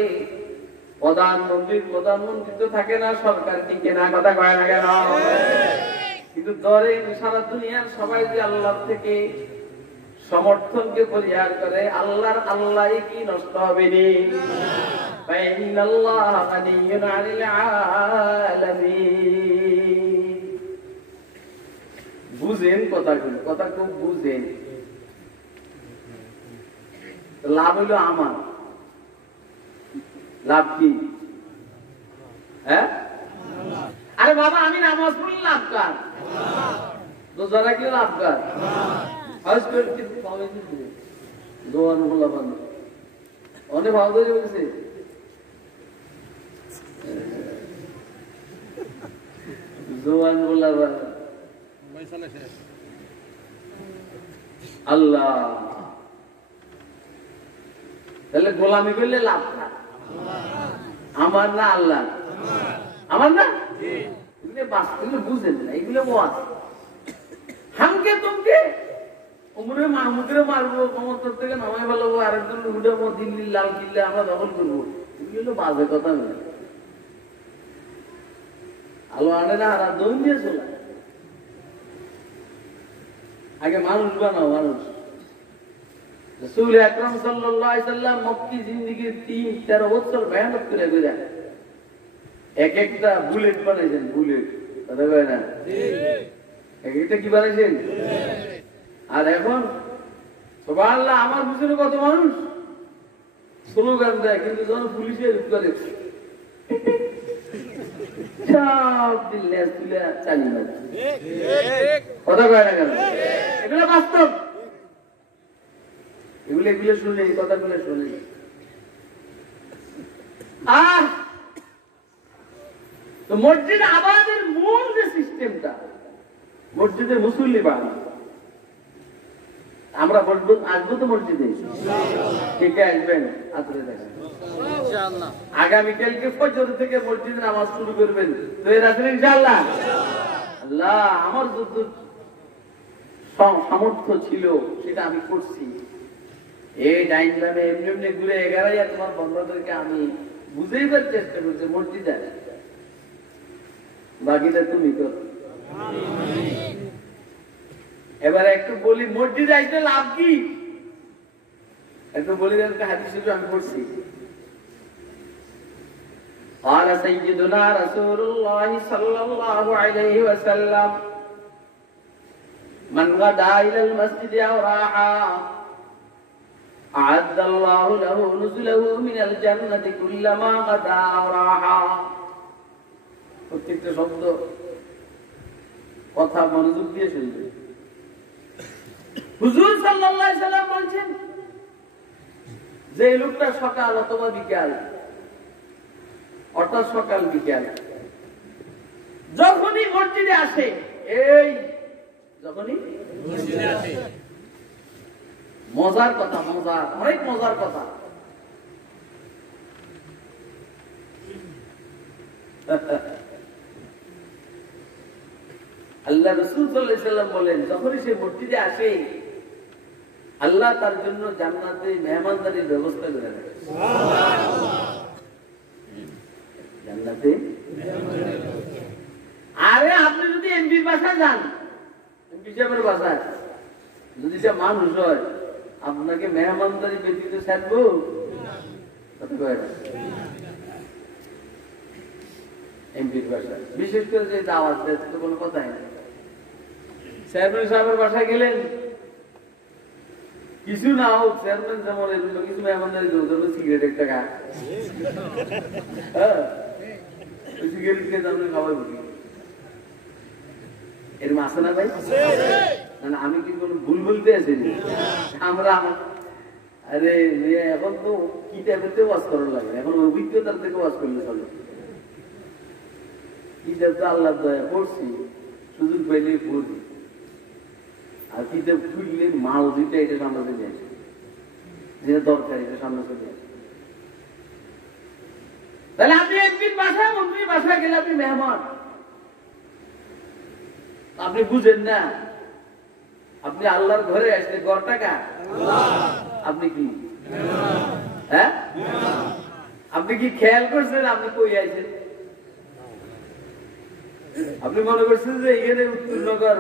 প্রধানমন্ত্রিত্ব থাকে না সরকার টিকে না কথা কয় না কেন কিন্তু ধরেন সারা দুনিয়ার সবাই যে আল্লাহ থেকে সমর্থনকে পরিহার করে আল্লাহ কি নষ্ট হবে নি ফাইনাল্লাহ গানিয়্যুন আনিল আলামিন বুঝেন কথা খুব বুঝেন লাভ হলো আমার লাভ কি হ্যাঁ আরে বাবা আমি নামাজ পড়লে লাভ কার রোজা রাখলে লাভ কার হজ করতে পাবে কি দোয়ান বলা বন্ধ অনেক ভাব ধরে বলছে দোয়ান বলা বন্ধ আল্লাহ তাহলে গোলামি করলে লাভ না আমার না আল্লাহ আমার না এগুলো বুঝেন না এগুলো হামকে তুমকে উমরে মাহমুদরে মারবো ক্ষমতার থেকে নামাই ফেলবো আরেকজন উঠাবো দিল্লির লাল কিল্লা আমরা দখল করবো এগুলো বাজে কথা নয় আলো আনে না আর দম দিয়ে চলে আগে মানুষ বানাও মানুষ রাসূল আকরাম সাল্লাল্লাহু আলাইহি সাল্লাম মক্কি জিন্দেগির 13 বছর মেহনত করে গেলেন এক একটা বুলেট বানাইছেন বুলেট কথা কয় না ঠিক একটা কি বানাইছেন আর এখন সুবহানাল্লাহ আমার পিছনে কত মানুষ স্লোগান দেয় কিন্তু যখন পুলিশের করে সব দিলে তুলে চালিয়ে না কথা কয় না কেন এগুলো বাস্তব এগুলো শুনে এই কথাগুলো শুনে তো মসজিদ আবাদের মূল যে সিস্টেমটা মসজিদের মুসল্লি বানানো আমরা বলবো আসবো তো মসজিদে কে কে আসবেন আসলে দেখেন আগামীকালকে ফজর থেকে মসজিদে নামাজ শুরু করবেন তো এর আসলে ইনশাআল্লাহ আল্লাহ আমার যত সামর্থ্য ছিল সেটা আমি করছি এই ডাইন নামে এমনি ঘুরে 11 তোমার বন্ধুদেরকে আমি বুঝাইবার চেষ্টা করছি মসজিদে বাকিটা তুমি করো এবারে একটু বলি মসজিদে আসলে লাভ কি একটু বলি হাদিস আমি পড়ছি قال سيدنا رسول الله صلى الله عليه وسلم من غدا إلى المسجد أو راحا أعد الله له نزله من الجنة كلما غدا أو راحا প্রত্যেকটা শব্দ কথা মনোযোগ দিয়ে শুনবে হুজুর সাল্লাল্লাহু আলাইহি সাল্লাম বলেন যে লোকটা সকাল অথবা বিকাল অর্থাৎ সকাল বিকাল যখনই মসজিদে আসে যখনই মসজিদে আসে মজার কথা অনেক মজার কথা আল্লাহ রাসূল সাল্লাল্লাহু আলাইহি সাল্লাম বলেন যখনই সে মসজিদে আসে আল্লাহ তার জন্য জান্নাতে মেহমানদারির ব্যবস্থা করে রাখে সুবহানাল্লাহ জান্নাতে আরে আপনি যদি এমপির বাসায় যান এমপি সাহেবের বাসায় যদি সে মানুষ হয় আপনাকে মেহমানদারি ব্যতীত ছাড়বো এমপির বাসায়, বিশেষ করে যে দাওয়াত দেয় তো কোনো কথাই নেই। চেয়ারম্যান সাহেবের বাসায় গেলেন, কিছু না হোক চেয়ারম্যান যেমন এগুলো কিছু মেহমানদারি দেবো, সিগারেট একটা খা, সিগারেট খেয়ে আপনি খাবার বলি, এরকম আছে না ভাই? না আমি কি কোনো ভুল বলতে আছি? আমরা আরে এখন তো কি টাইপের ওয়াজ করার লাগে, এখন অভিজ্ঞতার থেকে ওয়াজ করলে চলে। কিতাব তো আল্লাহ দয়া পড়ছি, সুযোগ পাইলে পড়ি, আর কিতাব খুললে মাল দুইটা এটা সামনে চলে আসে, যেটা দরকার এটা সামনে চলে আসে। তাহলে আপনি এমপির বাসায় মন্ত্রীর বাসায় গেলে আপনি মেহমান, আপনি বুঝেন না আপনি আল্লাহর ঘরে আসলে ঘর টাকা আপনি কি হ্যাঁ আপনি কি খেয়াল করছেন আপনি কই আইছেন? আপনি মনে করছেন যে এখানে উত্তরনগর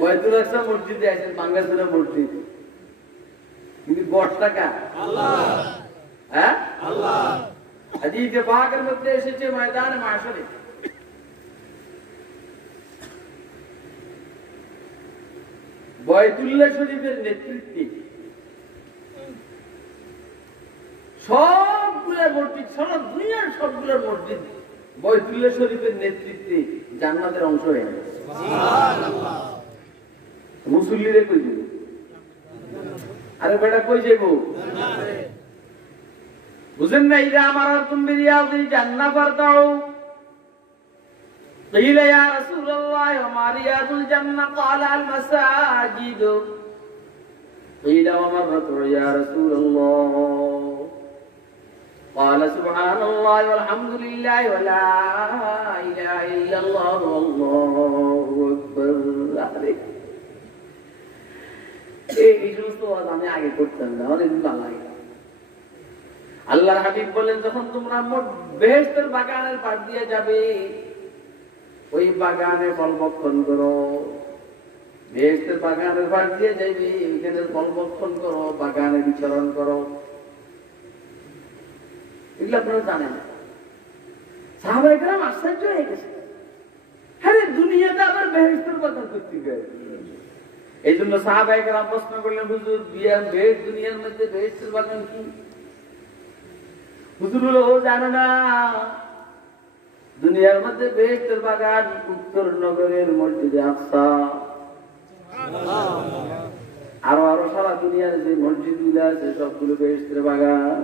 বয়তুল আকসা মসজিদে আছেন, বাঙ্গাসুরা মসজিদ, কিন্তু ঘর টাকা হ্যাঁ আজ ইত্তেফাকের মধ্যে এসেছে ময়দানে মাশরে। বয়তুল্লাহ শরীফের নেতৃত্বে সবগুলা মসজিদ, সারা দুনিয়ার সবগুলা মসজিদ বয়তুল্লাহ শরীফের নেতৃত্বে জান্নাতের অংশ হয়ে গেছে। মুসল্লিরে কই যাব? আরে বেটা কই যাব? বুঝেন না? ইদা আমারাতুম বিরিয়াদিল জান্নাহ ফারতাউ। قيل يا رسول الله وما رياض الجنة؟ قال المساجد. قيل وما الركع يا رسول الله؟ قال سبحان الله والحمد لله ولا إله إلا الله والله أكبر. এই সমস্ত আমি আগে করতাম না, অনেক ভালো লাগে। আল্লাহর হাবিব বলেন, যখন তোমরা বেহেশতের বাগানের পাশ দিয়ে যাবে, ওই বাগানে ফল ভক্ষণ করো। বেহেশতের বাগানের পাশ দিয়ে যাইবে, ওইখানে ফল ভক্ষণ করো, বাগানে বিচরণ করো। এগুলো আপনারা জানেন। সাহাবায়ে কেরাম আশ্চর্য হয়ে গেছে, আরে দুনিয়াতে আবার বেহেশতের বাগান করতে গেছে। এই জন্য সাহাবায়ে কেরাম প্রশ্ন করলেন, হুজুর দুনিয়ার মধ্যে বেহেশতের বাগান কি? হুজুর হলো ও জানে না, দুনিয়ার মধ্যে বেহেশতের বাগান উত্তর নগরের মসজিদে আকসা, আরো আরো সারা দুনিয়ার যে মসজিদ গুলো আছে সবগুলো বেহেশতের বাগান।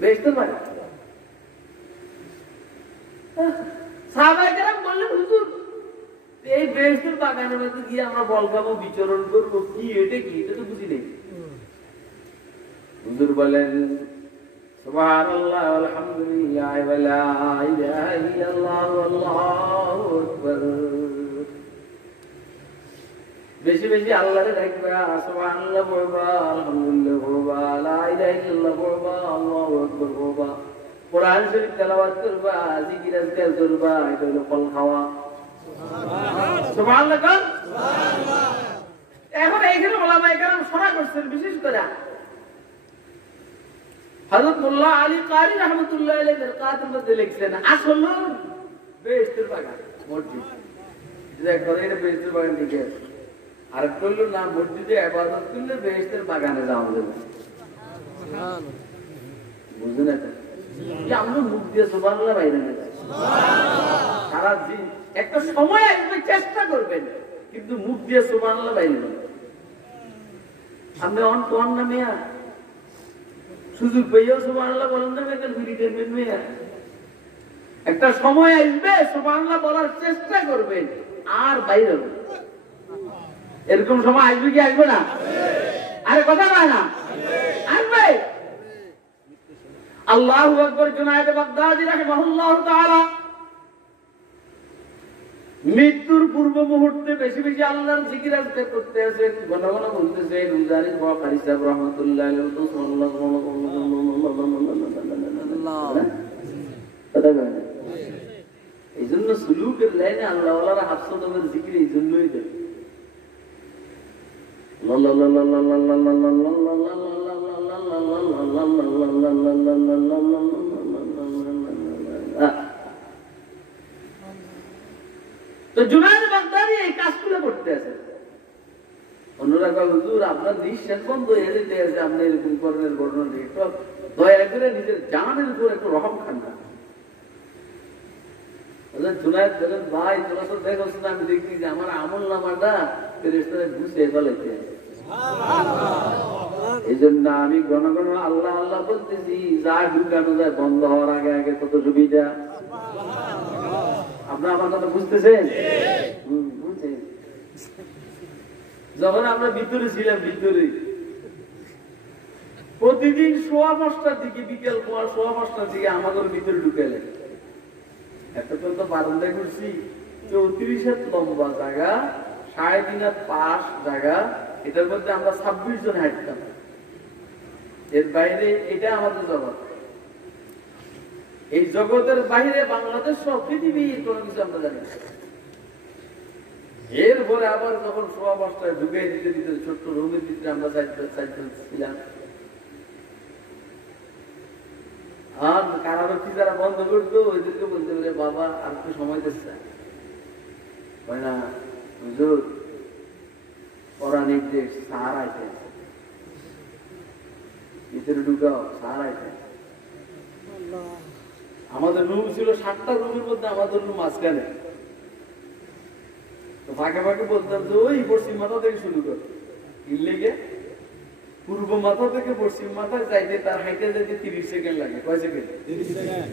বেহেশতের বাগান। সাহাবায়ে কেরাম বললেন, হুজুর এই বেহেশতের বাগানের মধ্যে গিয়ে আমরা বল খাবো, বিচরণ করবো, কি এটা কি? এটা তো বুঝি নেই। হুজুর বলেন, সুবহানাল্লাহ আলহামদুলিল্লাহ ওয়া লা ইলাহা ইল্লাল্লাহ আল্লাহু আকবার। বেশি বেশি আল্লাহরে ডাকবা, সুবহানাল্লাহ বলবা, আলহামদুলিল্লাহ বলবা, লা ইলাহা ইল্লাল্লাহ বলবা, আল্লাহু আকবার বলবা, কোরআন শরীফ তেলাওয়াত করবা, জিকির আজকার করবা। এটা হলো ফল খাওয়া। সুবহানাল্লাহ কর, সুবহানাল্লাহ। এখন এইখানে ওলামায়ে কেরাম শোনা করছেন, বিশেষ করে হযরত মোল্লা আলী কারি রাহমাতুল্লাহ আলাইহি মিরকাতের মধ্যে লিখছেন, আসলে বেহেশতের বাগান মসজিদ, যেটা করে এটা বেহেশতের বাগান ঠিক আছে। আর কইলো না, মসজিদে ইবাদত করলে বেহেশতের বাগানে যাওয়া যাবে। সুবহানাল্লাহ, বুঝলেন না? যে আমরা মুখ দিয়ে সুবহানাল্লাহ বাইরে না যায়, সুবহানাল্লাহ। সারা দিন একটা সময় আসবে, চেষ্টা করবেন, কিন্তু মুখ দিয়ে সুবহানাল্লাহ বাইরে না। আপনি অন না মেয়া সুযোগ পেয়েও সুবহানাল্লাহ বলেন না, বেকার ঘুরি টাইমের মেয়া। একটা সময় আসবে সুবহানাল্লাহ বলার চেষ্টা করবেন, আর বাইরে হবে। এরকম সময় আসবে কি আসবে না? আরে কথা বলে না, আসবে। আল্লাহু আকবার। জুনায়েদ বাগদাদী রাহিমাহুল্লাহ তাআলা মৃত্যুর পূর্ব মুহূর্তে বেশি বেশি আল্লাহর জিকির আজকার করতে আছেন, ঘন ঘন বলতেছেন। হুজারি কারি সাহেব রাহমাতুল্লাহ আলাইহি তো সাল্লাল্লাহু আলাইহি। এই জন্য সুলুকের লাইনে আল্লাহ ওয়ালারা হাফসাদের জিকির এই জন্যই দেয়। তো জুনায়েদ বাগদাদি এই কাজগুলো করতে আছে। অন্যরা কয় হুজুর আপনার নিঃশ্বাস বন্ধ হয়ে যেতে আছে, আপনি এরকম করণের ঘটনা নেই, একটু দয়া করে নিজের জানের উপর একটু রহম খান না। জুনায়েদ বলেন ভাই তোরা তো দেখোস না, আমি দেখছি যে আমার আমল নামাটা ফেরেশতারা গুছিয়ে ফেলাইতে আছে। এই জন্য আমি ঘন ঘন আল্লাহ আল্লাহ বলতেছি, যা ঢুকানো যায় বন্ধ হওয়ার আগে আগে কত সুবিধা। আপনার আমার কথা বুঝতেছেন? বুঝছেন? যখন আমরা ভিতরে ছিলাম, ভিতরে প্রতিদিন 5:15টার দিকে, বিকেল 5:15টার দিকে আমাদের ভিতরে ঢুকালে একটা তো বারান্দায় করছি, 34 হাত লম্বা জায়গা, 3.5 হাত পাশ জায়গা, এটার মধ্যে আমরা 26 জন হাঁটতাম। এর বাইরে এটা আমাদের জগৎ। এই জগতের বাইরে বাংলাদেশ সব পৃথিবী কোনো কিছু আমরা জানি না। এরপরে আবার যখন 5:15টায় ঢুকে দিতে দিতে ছোট্ট রুমের ভিতরে আমরা ছিলাম, আর কারারক্ষী যারা বন্ধ করতো ওইদেরকে বলতে পারে বাবা আর একটু সময় দিচ্ছে না, হুজুর পড়া নির্দেশ সার আইতে ভিতরে ঢুকাও, সার আইতে। আমাদের রুম ছিল 7টা রুমের মধ্যে আমাদের রুম মাঝখানে। তো ফাঁকে ফাঁকে বলতাম যে ওই পশ্চিম মাথা থেকে শুরু কর, লেগে পূর্ব মাথা থেকে পশ্চিম মাথায় যাইতে তার হাইটে যাইতে 30 সেকেন্ড লাগে। কয় সেকেন্ড? 30 সেকেন্ড।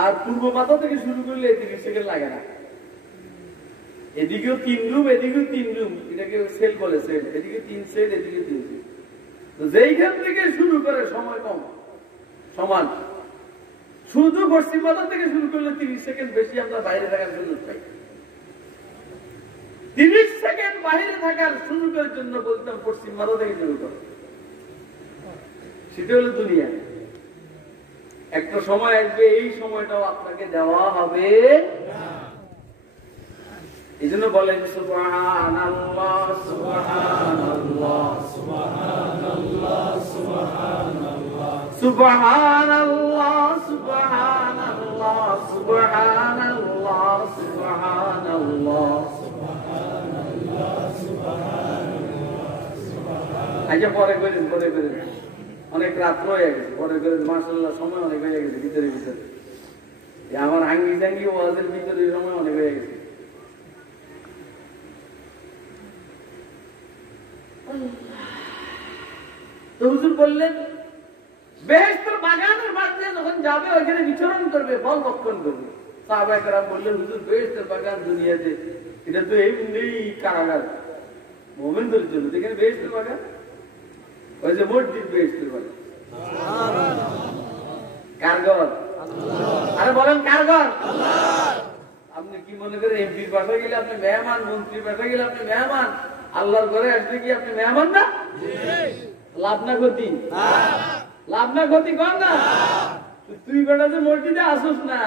আর পূর্ব মাথা থেকে শুরু করলে 30 সেকেন্ড লাগে না। এদিকেও 3 রুম, এদিকেও 3 রুম, এটাকে সেল বলে, সেল। এদিকে 3 সেল, এদিকে 3 সেল। তো যেইখান থেকে শুরু করে সময় কম সমান, শুধু পশ্চিম মাথা থেকে শুরু করলে 30 সেকেন্ড বেশি আমরা বাইরে থাকার সুযোগ পাই। 30 সেকেন্ড বাইরে থাকার সুযোগের জন্য বলতাম পশ্চিম মাথা থেকে শুরু করো। সেটা হলো দুনিয়া। একটা সময় আসবে এই সময়টাও আপনাকে দেওয়া হবে না। এই জন্য বলেন সুবহানাল্লাহ, সুবহানাল্লাহ, সুবহানাল্লাহ, সুবহানাল্লাহ, সুবহানাল্লাহ, সুবহানাল্লাহ, সুবহানাল্লাহ, সুবহানাল্লাহ। আচ্ছা পরে করেন, পরে করেন, অনেক রাত্র হয়ে গেছে, পরে করেন। মাশাআল্লাহ সময় অনেক হয়ে গেছে ভিতরে ভিতরে, আমার আঙ্গি জাঙ্গি ওয়াজের ভিতরে সময় অনেক হয়ে গেছে। তো হুজুর বললেন বেহেশতের বাগানের মাঠ দিয়ে যখন যাবে ওইখানে বিচরণ করবে, ফল ভক্ষণ করবে। সাহাবায়ে কেরাম বললেন হুজুর বেহেশতের বাগান দুনিয়াতে এটা তো এমনি কারাগার, মুমিনদের জন্য। এখানে বেহেশতের বাগান, ওই যে মসজিদ বেহেশতের বাগান। কারগর আরে বলেন কারগর। আপনি কি মনে করেন এমপির বাসায় গেলে আপনি মেহমান, মন্ত্রীর বাসায় গেলে আপনি মেহমান, আল্লাহর ঘরে আসলে কি আপনি মেহমান না? লাভ না ক্ষতি? লাভ না ক্ষতি কর না। তুই বেটা যে মসজিদে আসুস না,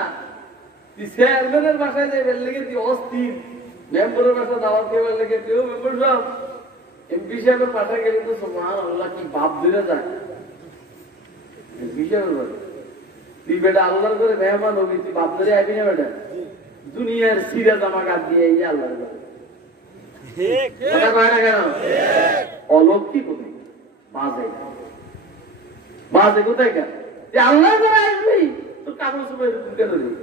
তুই চেয়ারম্যানের বাসায় যাইবার লেগে তুই অস্থির, মেম্বারের বাসায় দাওয়াত খাইবার লেগে তুই মেম্বার সাহেব এমপি সাহেবের বাসায় গেলে তো সুবহানাল্লাহ কি বাপ ধরে যায়। এমপি সাহেবের বাসায় তুই বেটা আল্লাহর ঘরে মেহমান হবি, তুই বাপ ধরে আইবি না বেটা? দুনিয়ার সিরা জামা কাট দিয়ে এই যে আল্লাহর ঘরে কথা কয় না কেন? অলক্ষী কোথায়? বাজে বাজে কোথায় কেন? যে আল্লাহর ঘরে আসবি তোর কাপড় চোপড় কেন দিবি?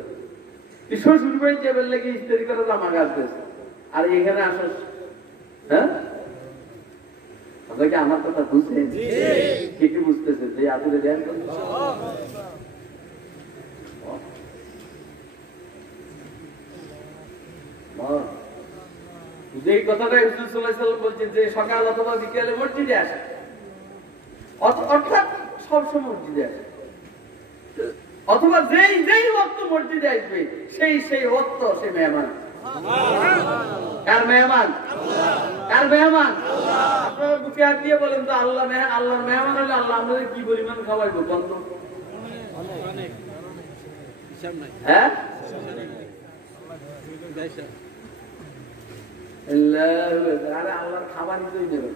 তুই শ্বশুর বাড়ি যাবার লেগে ইস্ত্রি করে জামা কাটতেছ, আর এখানে আসস? হ্যাঁ আপনাকে আমার কথা বুঝছেন? কে কি বুঝতেছে? যে আপনি ধ্যান করছেন যে কথাটাই হুজুর সাল্লাল্লাহু আলাইহি ওয়াসাল্লাম বলছেন যে সকাল অথবা বিকেলে মসজিদে আসে, অর্থাৎ সবসময় মসজিদে আসে, অথবা যেই যেই ওয়াক্ত মসজিদে আসবে সেই সেই ওয়াক্ত সে মেহমান। কার মেহমান? কার মেহমান? আপনারা বুকে হাত দিয়ে বলেন তো আল্লাহ আল্লাহর মেহমান হলে আল্লাহ আমাদের কি পরিমাণ খাওয়াইবো বন্ধ? হ্যাঁ আরে আল্লাহর খাবার নিতেই নেবে।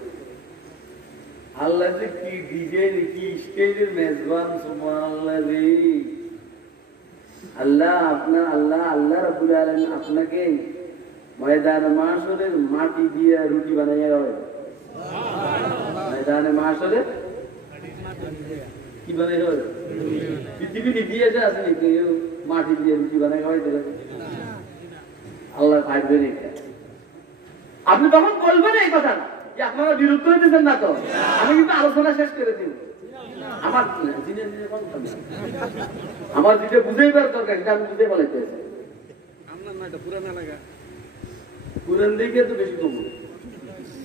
আল্লাহ যে কি ডিজাইন কি স্টাইলের মেজবান, সুবহানাল্লাহ রে। আল্লাহ রাব্বুল আলামিন আপনাকে ময়দানে মাশরের মাটি দিয়ে রুটি বানাইয়া দেয়। ময়দানে মাশরে কি বানাই হয়? পৃথিবী দিয়েছে আছে নাকি মাটি দিয়ে রুটি বানাই হয়? আল্লাহ ভাববেন এটা। আপনি তখন বলবেন এই কথা যে আপনারা বিরুদ্ধ হইতেছেন না তো? আমি কিন্তু আলোচনা শেষ করে দিব। আমার যেটা বুঝাইবার দরকার সেটা আমি বুঝে বলাইতে পুরান দিকে তো বেশি কম,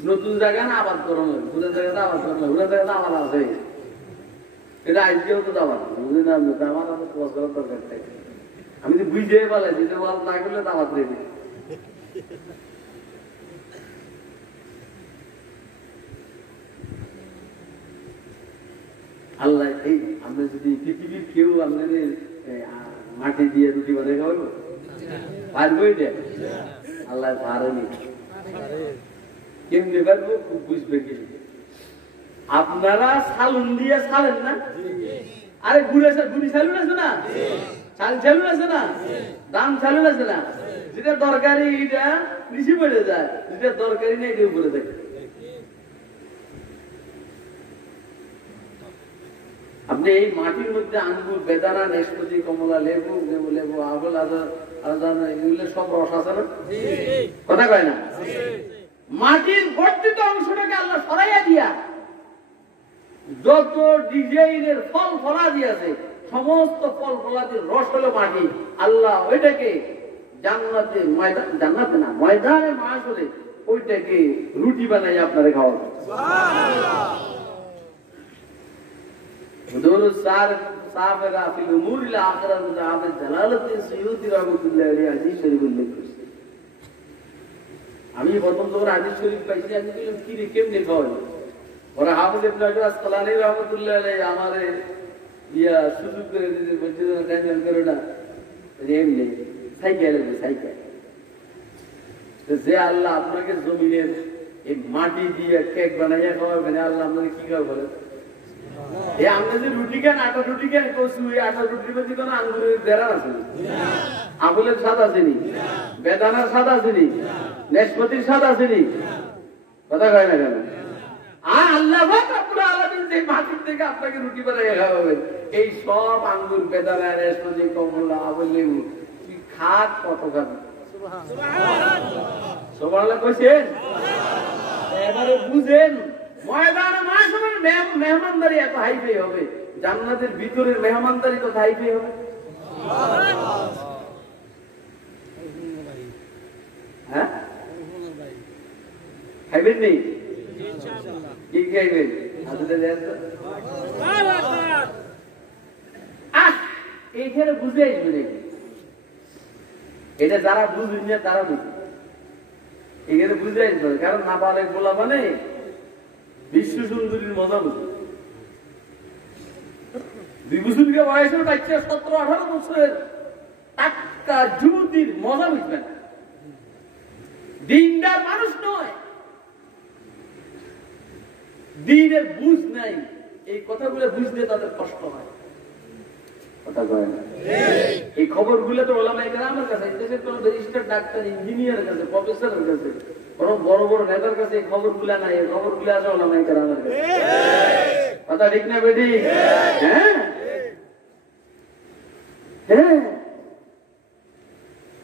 নতুন জায়গা না আবাদ করানো, পুরান জায়গাটা আবাদ করানো, পুরান জায়গাটা আমার আছে। এটা আজকেও তো দাবার বুঝলি না, আমার খোঁজ করার দরকার থাকে। আমি তো বুঝে বলাইছি যে ওয়াল না করলে দাবাত রেখে আল্লাহ এই আমরা যদি পৃথিবীর কেউ আমাদের মাটি দিয়ে রুটি বানাই খাওয়াবো পারবোই দেখ আল্লাহ পারেনি। কেমনি পারবো খুব বুঝবে কি আপনারা সালুন দিয়ে ছাড়েন না? আরে গুড়ি চালুন আছে না, চাল চালুন আছে না, দাম চালুন আছে না, যেটা দরকারি এটা নিচে পড়ে যায়, যেটা দরকারি না এটা উপরে থাকে। আপনি এই মাটির মধ্যে আঙ্গুর, বেদানা, নাশপাতি, কমলা, লেবু লেবু আপেল এগুলো সব রস আছে না? কথা কয় না? মাটির বর্ধিত অংশটাকে আল্লাহ সরাইয়া দিয়া যত ডিজাইনের ফল ফলাদি আছে সমস্ত ফল ফলাদির রস হলো মাটি। আল্লাহ ওইটাকে জান্নাতে জান্নাতে না ময়দানে মাশরে ওইটাকে রুটি বানাই আপনারা খাওয়াবে। আমি প্রথম যখন হাদিস শরীফ পাইছি আমি বললাম কি রে কেমনে খাওয়াবে? ওরা হাফিজ ইবনে আসকালানী রাহমাতুল্লাহ আলাইহি আমারে সুযোগ করে দিতে বলছে টেনশন করো না, এমনি সাইকেল যে আল্লাহ আপনাকে জমিনের এই মাটি দিয়ে কেক বানাইয়া খাওয়াবেন, আল্লাহ আপনাকে কি খাওয়া বলেন? আমরা যে রুটি খান, আটা রুটি খান, কচু আটা রুটির মধ্যে কোনো আঙ্গুরের বেড়া আছে, আপেলের স্বাদ আসেনি, বেদানার স্বাদ আসেনি, নাশপাতির স্বাদ আসেনি। কথা কয় না কেন? আর আল্লাহ রাব্বুল আলামিন যে মাটির থেকে আপনাকে রুটি বানাইয়া খাওয়াবেন, এই সব আঙ্গুর, বেদানা, নাশপাতি, কমলা, আপেল, লেবু তুই খাত কত খাবি? সুবহানাল্লাহ কইছেন? এবারে বুঝেন ময়দানে মাশরের মেহমানদারি এত হাইফাই হবে, জান্নাতের ভিতরের মেহমানদারি তো হাইফাই হবে। হ্যাঁ খাইবেন নি? কি খাইবেন? এইখানে বুঝে আসবে, এটা যারা বুঝবেন না তারা বুঝবে, এখানে বুঝে আসবে। কারণ না পালে বলা মানে বিশ্ব সুন্দরীর মজা বুঝবে। 2 বছরকে বয়সের বাচ্চা 17-18 বছরের টাটকা যুবতীর মজা বুঝবে না। দিনদার মানুষ নয়, দিনের বুঝ নাই, এই কথাগুলো বুঝতে তাদের কষ্ট হয়। কথা কয় না? এই খবরগুলো তো ওলামায়ে কেরামের কাছে, দেশের কোন রেজিস্টার্ড ডাক্তার, ইঞ্জিনিয়ারের কাছে, প্রফেসরের কাছে, বড় বড় নেতার কাছে এই খবরগুলা নাই, এই খবরগুলো আছে ওলামায়ে কেরামের কাছে। কথা ঠিক না বেটি? হ্যাঁ হ্যাঁ,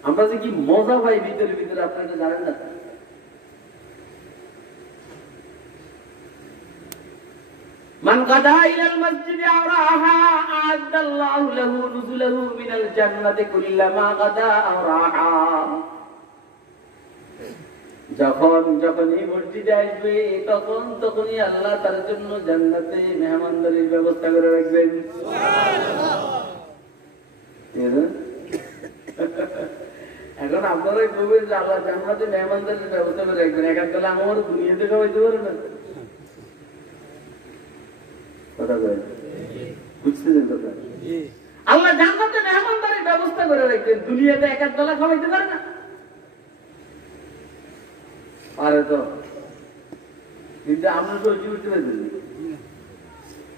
আমরা যে কি মজা পাই ভিতরে ভিতরে আপনারা জানেন না। মান গাদা ইলাল মসজিদ আও রাহা আ'আদাল্লাহু লাহু নুজুলাহু মিনাল জান্নাতি কুল্লামা গাদা আও রাহা। যখনই মসজিদে আসবে তখনই আল্লাহ তার জন্য জান্নাতে মেহমানদারির ব্যবস্থা করে রাখবেন। এখন আপনারাই বলবেন যে আল্লাহ জান্নাতে মেহমানদারির ব্যবস্থা করে রাখবেন, একা গেলে আমার দুনিয়াতে খাওয়াইতে পারে না। আল্লাহ জান্নাতে মেহমানদারির ব্যবস্থা করে রাখবেন, দুনিয়াতে এক বেলা খাওয়াইতে পারে না। পারে তো, কিন্তু আমরা সহ্য করতে পারি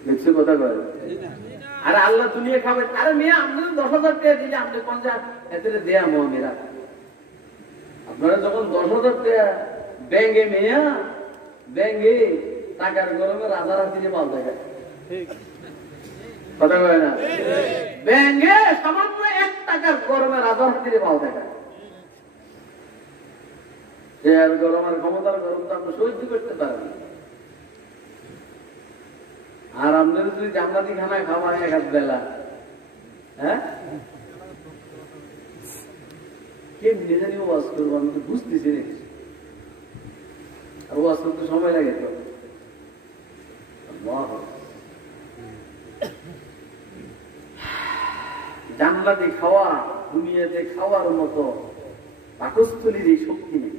দেখছো কথা কয়। আরে আল্লাহ দুনিয়া খাবে, আরে মেয়ে আপনি 10,000 টাকা দিলে আপনি 50 এতে দেয়া মেয়েরা, আপনারা যখন 10,000 টাকা ব্যাংকে মেয়া ব্যাংকে টাকার গরমে রাজারাতিরে মাল দেখায়, কথা কয় না, ব্যাংকে সামান্য 1 টাকার গরমে রাজারাতিরে মাল দেখায়। সে আর গরম আর ক্ষমতার গরম তো আপনি সহ্য করতে পারেন। আর আপনারা যদি জান্নাতি খানা খাওয়া 1 বেলা, হ্যাঁ কেমনি জানি ওয়াজ করবো আমি তো বুঝতেছি না, আর ওয়াজ করতে সময় লাগে তো। জান্নাতি খাওয়া দুনিয়াতে খাওয়ার মতো পাকস্থলীর এই শক্তি নেই।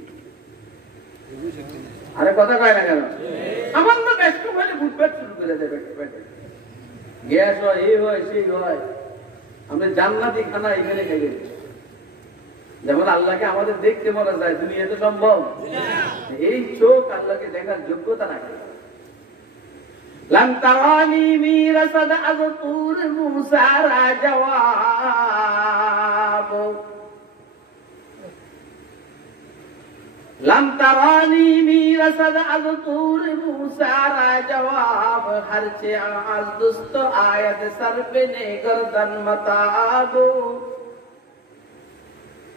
আরে কথা কয় না কেন, আমার না ব্যস্ত হলে বুঝবার শুরু করে দেবে, গ্যাস হয়, এই হয়, সেই হয়। আমরা জান্নাতি খানা এখানে খেয়ে, যেমন আল্লাহকে আমাদের দেখতে মনে যায়, দুনিয়াতে সম্ভব? এই চোখ আল্লাহকে দেখার যোগ্যতা রাখে। لن تراني ميرصد أذكر موسى جواب لم تراني میرسد از طور موسیٰ را جواب ہر چه از دست آید سر بنے گردن متابو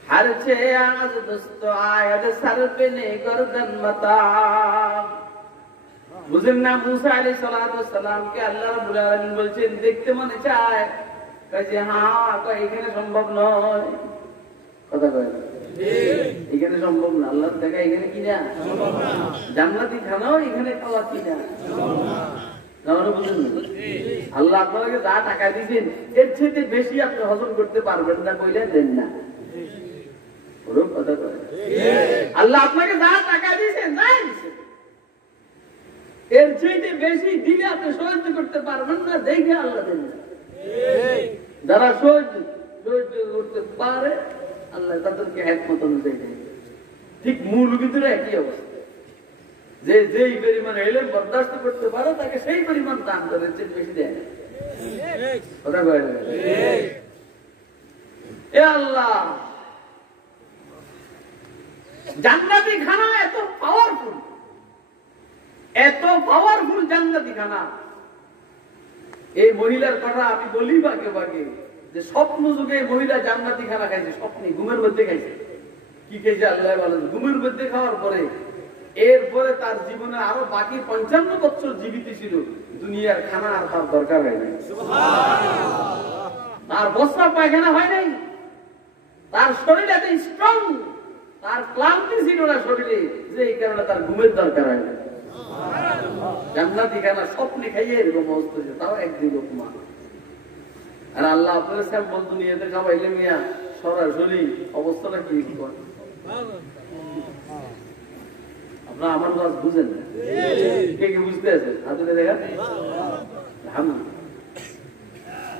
ہر چه از دست آید سر بنے گردن متاب বুঝেন না, মুসা আলাইহিস সালাম কে আল্লাহ রাব্বুল আলামিন বলছেন দেখতে মনে চায়, কাজে হ্যাঁ কয় এখানে সম্ভব নয়, কথা কয় এখানে সম্ভব না, আল্লাহর দেখা এখানে কি না সম্ভব না, জান্নাতি খানাও এখানে খাওয়া কি না বুঝেন না। আল্লাহ আপনাকে যা টাকা দিয়েছেন এর চেয়ে বেশি আপনি হজম করতে পারবেন না, কইলে দেন না, কথা কয়। আল্লাহ আপনাকে যা টাকা দিয়েছেন যাই দিয়েছেন এর চেয়ে বেশি দিলে আপনি সহ্য করতে পারবেন না, দেখে আল্লাহ দেন না। যারা সহ্য করতে পারে আল্লাহ তাদেরকে হিকমত অনুযায়ী দেন। ঠিক মূল ভিতরে একই অবস্থা, যে যেই পরিমাণ এলেম বরদাস্ত করতে পারে তাকে সেই পরিমাণ দান করে, চেয়ে বেশি দেয় না, কথা কয় না। এ আল্লাহ, জান্নাতি খানা এত পাওয়ারফুল, এত পাওয়ারফুল জান্নাতি খানা। এই মহিলার কথা আমি বলি বাকে বাকে, যে স্বপ্ন যুগে মহিলা জান্নাতি খানা খাইছে, স্বপ্নে ঘুমের মধ্যে খাইছে। কি খেয়েছে আল্লাহ বলেন, ঘুমের মধ্যে খাওয়ার পরে এরপরে তার জীবনে আরো বাকি 55 বছর জীবিত ছিল, দুনিয়ার খানা আর তার দরকার হয় নাই, তার বস্ত্র পায়খানা হয় নাই, তার শরীর এত স্ট্রং, তার ক্লান্তি ছিল না শরীরে, যে এই কারণে তার ঘুমের দরকার হয় না। জান্নাতি খানা স্বপ্নে খাইয়ে এরকম অবস্থা, তাও একদিন লোকমা। আর আল্লাহ আপনার স্যাম্পল দুনিয়াতে খাওয়াইলে মিয়া সরাসরি অবস্থাটা কি করে আপনারা আমার কাজ বুঝেন না, কে কি বুঝতে আছেন হাতে দেখা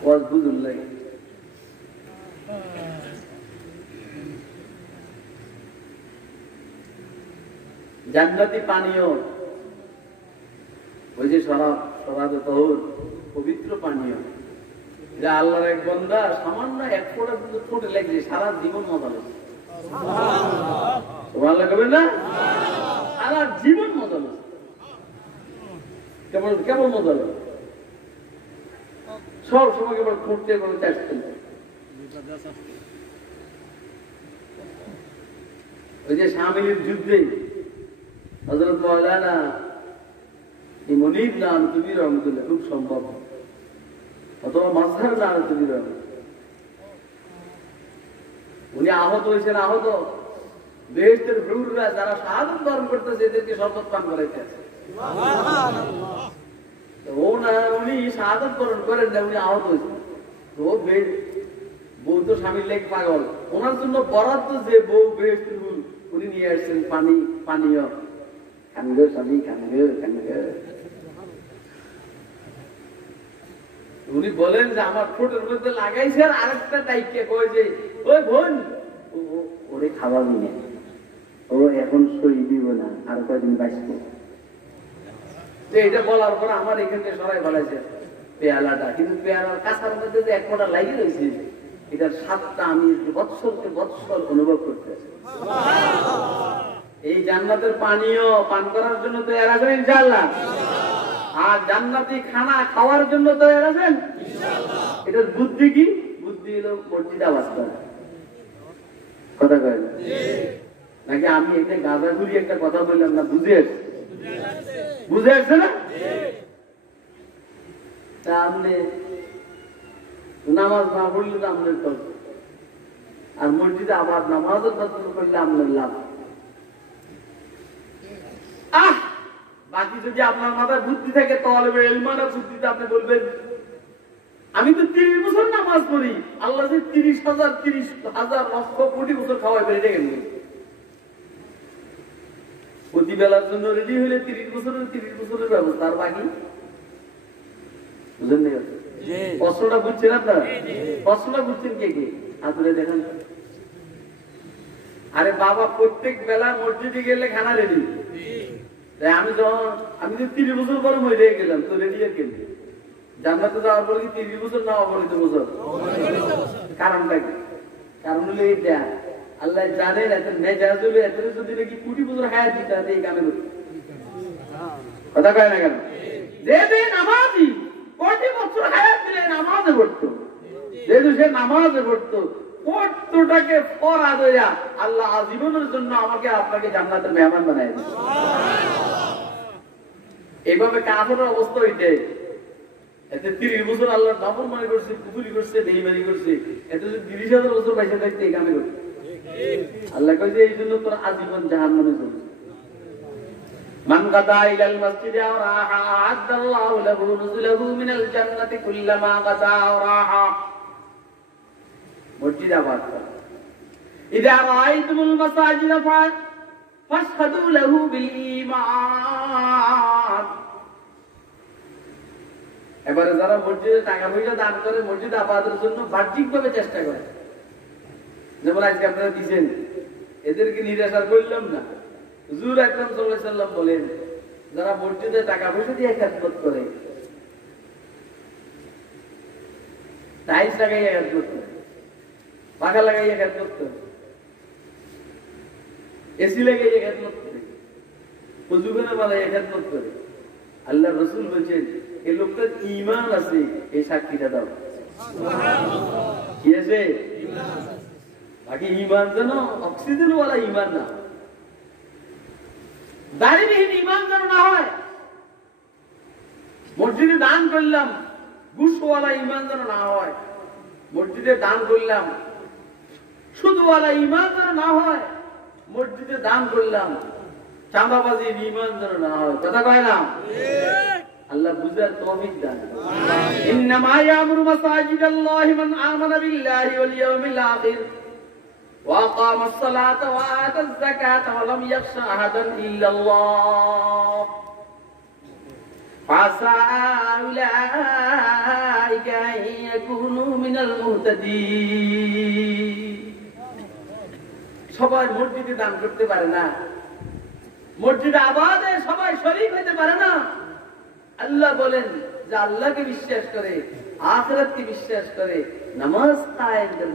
ওয়াজ বুঝুন লাগে। জান্নাতি পানীয়, ওই যে শরাবে তহুর, পবিত্র পানীয়, যা আল্লাহর এক বান্দা সামান্য 1 ফোঁটা কিন্তু ঠোঁটে লাগছে, সারা জীবন মজা লাগছে, সুবহানাল্লাহ কবেন না, সারা জীবন মজা লাগছে, কেবল মজা লাগে, সব সময় কেবল ঠোঁটে করে চাষতে। ওই যে শামিলের যুদ্ধে হযরত মাওলানা মনির নাম তুমি রহমতুল্লাহ, খুব সম্ভব, অথবা মাজহার নাম তুমি রহমতুল্লাহ, উনি আহত হয়েছেন। আহত বেহেশতের হুররা যারা শাহাদাত বরণ করতেছে এদেরকে শরবত পান করাইতে আছে, ও না উনি শাহাদাত বরণ করেন না, উনি আহত হয়েছেন। তো বউ তো স্বামীর লেগ পাগল, ওনার জন্য বরাদ্দ যে বউ বেহেশতের হুর, উনি নিয়ে আসছেন পানীয়, কানগো স্বামী কানগো কানগো। উনি বলেন যে আমার ঠোঁটের মধ্যে লাগাইছে, আর আরেকটা ডাইকে কয় যে ওই বোন ওরে খাবার নিয়ে, ও এখন সই দিব না, আর কয়দিন বাঁচবো। এটা বলার পর আমার এখানে সবাই বলেছে পেয়ালাটা, কিন্তু পেয়ালার কাছার মধ্যে যে এক ফোঁটা লাগিয়ে রয়েছে, এটার স্বাদটা আমি বৎসরকে বৎসর অনুভব করতেছি। এই জান্নাতের পানীয় পান করার জন্য তৈরি আছেন ইনশাআল্লাহ, আর জান্নাতি খানা খাওয়ার জন্য তৈরি আছেন ইনশাআল্লাহ। এটার বুদ্ধি কি? বুদ্ধি হলো মসজিদে আওয়াজ করা। কথা কয় না নাকি? আমি এখানে গাঁজা ঘুরি একটা কথা বললাম না, বুঝে আসছে? বুঝে আসছে না? তা আপনি নামাজ না পড়লে তো আপনার তো, আর মসজিদে আবার নামাজও করলে আপনার লাভ। বাকি যদি আপনার মাথায় বুদ্ধি থাকে তাহলে এলমানা বুদ্ধিতে আপনি বলবেন আমি তো 30 বছর নামাজ পড়ি, আল্লাহ যে 30,000 লক্ষ কোটি বছর খাওয়াই ফেলে দেখেন। প্রতি বেলার জন্য রেডি হলে 30 বছরের ব্যবস্থা, আর বাকি বুঝলেন? কষ্টটা বুঝছেন আপনারা? কষ্টটা বুঝছেন কে কে? আপনি দেখেন। আরে বাবা প্রত্যেক বেলা মসজিদে গেলে খানা রেডি। আমি তো 30 বছর পরে মরে গেলাম, তো রেডি আর কেন? জান্নাতে যাওয়ার পরে কি 30 বছর না অগণিত বছর? কারণটা কি? কারণ হলো এইটা, আল্লাহ জানেন এত মেজাজ হলে এত যদি নাকি কোটি বছর হায়াত দিতে হবে এই কামে। কথা কয় না কেন? যে নামাজি কোটি বছর হায়াত দিলে নামাজে পড়তো, যেহেতু সে নামাজে পড়তো, পড়তোটাকে ফরজ হইয়া আল্লাহ আজীবনের জন্য আমাকে আপনাকে জান্নাতের মেহমান বানায় দিয়েছে। এইভাবে কাফেরের অবস্থা হইতে এতে 30 বছর আল্লাহ নাফরমানি করছে, কুফরি করছে, বেঈমানি করছে, এতে যদি 30,000 বছর বাইসে থাকতে এই কামে করতে। আল্লাহ কইছে এই জন্য তোর আজীবন জাহান্নামে যাবে। মান গাদা ইলাল মসজিদে আও রাহা আ'আদাল্লাহু লাহু নুজুলাহু মিনাল জান্নাতি কুল্লামা গাদা আও রাহা। মসজিদ আবাদ করা। ইযা রাআইতুমুল মাসাজিদ ফাশহাদু লাহু বিল ঈমান। এবারে যারা মসজিদে টাকা পয়সা দান করে মসজিদ আবাদের জন্য বাহ্যিকভাবে চেষ্টা করে, যেমন আজকে আপনারা দিচ্ছেন, এদেরকে নিরাশা করলাম না। হুজুর আকরাম সাল্লাল্লাহু আলাইহি ওয়াসাল্লাম বলেন, যারা মসজিদে টাকা পয়সা দিয়ে খেদমত করে, টাইলস লাগাইয়া খেদমত করে, পাখা লাগাইয়া খেদমত করে, এসি লাগাইয়া খেদমত করে, ওযুখানা বানাইয়া খেদমত করে, আল্লাহ রাসূল বলেছেন এই লোকটার ঈমান আছে, এই সাক্ষীটা দাও। কি আছে? বাকি ঈমান যেন অক্সিজেন ওয়ালা ঈমান না, দাড়িবিহীন ঈমান যেন না হয়। মসজিদে দান করলাম, ঘুষওয়ালা ঈমান যেন না হয়। মসজিদে দান করলাম, সুদওয়ালা ঈমান যেন না হয়। মসজিদে দান করলাম, চাঁদাবাজির ঈমান যেন না হয়। কথা কয় না? আল্লাহ বুঝার তৌফিক দান। ইন্নামা ইয়ামুরু মাসাজিদাল্লাহি মান আমানা বিল্লাহি ওয়াল ইয়াউমিল আখির ওয়া আকামাস সালাতা ওয়া আতাজ যাকাতা ওয়া লাম ইয়াখশা আহাদান ইল্লাল্লাহ ফাসা উলাইকা ইয়াকুনু মিনাল মুহতাদিন। সবাই মসজিদে দান করতে পারে না, মসজিদে আবাদে সবাই শরীক হতে পারে না। আল্লাহ বলেন যে আল্লাহকে বিশ্বাস করে, আখিরাতকে বিশ্বাস করে, নামাজ কায়েম করে,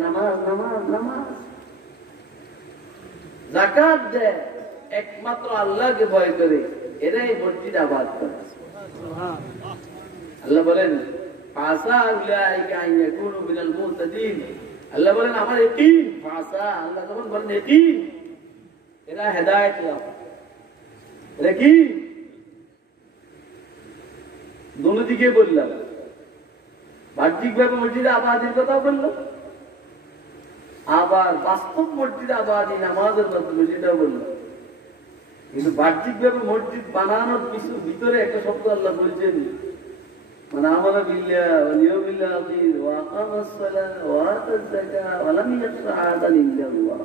নামাজ যাকাত দেয়, একমাত্র আল্লাহকে ভয় করে, এরাই মসজিদ আবাদ করে। আল্লাহ বলেন ফাসা উলাইকা ইয়াকুনু মিনাল মুহতাদিন। আল্লাহ বলেন আমার ইয়াকিন, ফাসা আল্লাহ যখন বলেন ইয়াকিন, এরা হেদায়েত লাভ। এরা কি? দুদিকে বললাম, বাহ্যিকভাবে মসজিদে আবাদের কথা বললো, আবার বাস্তব মসজিদে আবাদি নামাজের মসজিদটাও বললো। কিন্তু বাহ্যিকভাবে মসজিদ বানানোর কিছু ভিতরে একটা শব্দ আল্লাহ বলছেন, মানে আমারা বিল্লাহ ওয়াল ইয়াউমিল আখির ওয়া আকামাস সালাহ ওয়া আতাজ যাকাত ওয়া লাম ইয়াখশা আহাদান ইল্লাল্লাহ।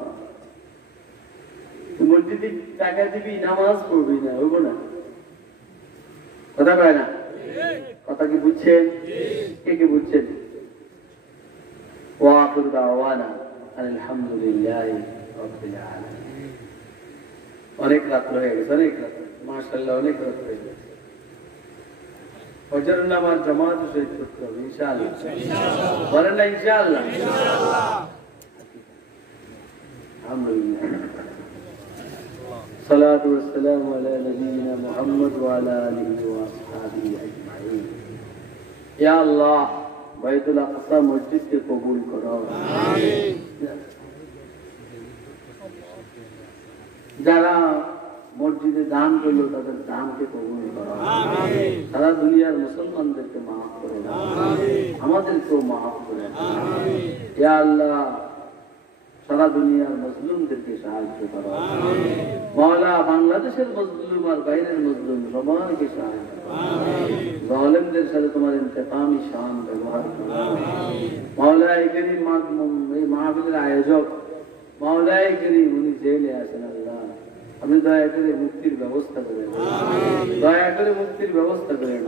মসজিদে টাকা দিবি, নামাজ পড়বি না, হইব না। কথা কয় না? কথা কি বুঝছেন? কে কে বুঝছেন? ওয়া আখিরু দাওয়ানা আলহামদুলিল্লাহি রাব্বিল আলামিন। অনেক রাত হয়ে গেছে, অনেক রাত, মাশাআল্লাহ অনেক রাত হয়ে গেছে। ফজরের নামাজ জামাতের সহিত করতে হবে ইনশাআল্লাহ। বলেন না ইনশাআল্লাহ? আলহামদুলিল্লাহ। সালাতু ওয়াসসালামু আলা নবিয়িনা মুহাম্মদ ওয়া আলা আলিহি ওয়া আসহাবিহি আজমাইন। ইয়া আল্লাহ, বাইতুল আকসা মসজিদকে কবুল করো। আমিন। যারা মসজিদে দান করলো তাদের দানকে কবুল করো। আমিন। সারা দুনিয়ার মুসলমানদেরকে মাফ করে দাও। আমিন। আমাদেরকেও মাফ করে দাও। আমিন। ইয়া আল্লাহ, সারা দুনিয়ার মজলুমদেরকে সাহায্য করো। আমিন। মাওলা, বাংলাদেশের মজলুম আর বাইরের মজলুম সবাইকে সাহায্য করো। আমিন। জালেমদের সাথে তোমার ইন্তেকামি শান ব্যবহার করো। আমিন। মাওলা, এই মাহফিলের আয়োজক মাওলা করিম, উনি জেলে আছেন, আল্লাহ আপনি দয়া করে মুক্তির ব্যবস্থা করেন। দয়া করে মুক্তির ব্যবস্থা করেন।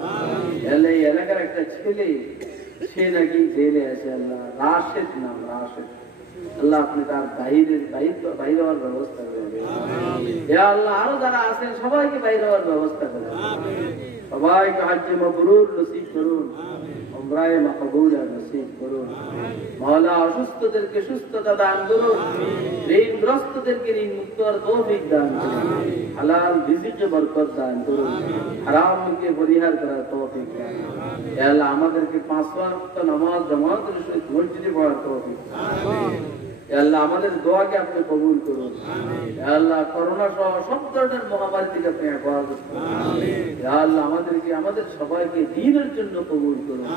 এই এলাকার একটা ছেলে, সে নাকি জেলে আছে, আল্লাহ রাশেদ নাম, রাশেদ, আল্লাহ আপনি তার বাইরে হওয়ার ব্যবস্থা করেন। আল্লাহ আরো যারা আছেন সবাইকে বাইরে হওয়ার ব্যবস্থা করেন। সবাইকে হজ্জে মাবরুর নসিব করুন, উমরায়ে মাকবুল নসিব করুন। মাওলা, অসুস্থদেরকে সুস্থতা দান করুন, ঋণগ্রস্তদেরকে ঋণ মুক্ত আর তৌফিক দান করুন, হালাল রিজিকে বরকত দান করুন, হারামকে পরিহার করার তৌফিক দান করুন। ইয়া আল্লাহ, আমাদেরকে 5 ওয়াক্ত নামাজ জামাতের সহিত মসজিদে পড়ার তৌফিক দান করুন। ইয়া আল্লাহ, আমাদের দোয়াকে আপনি কবুল করুন। ইয়া আল্লাহ, করোনা সহ সব ধরনের মহামারী থেকে আপনি হেফাজত করুন। ইয়া আল্লাহ, আমাদেরকে, আমাদের সবাইকে দ্বীনের জন্য কবুল করুন,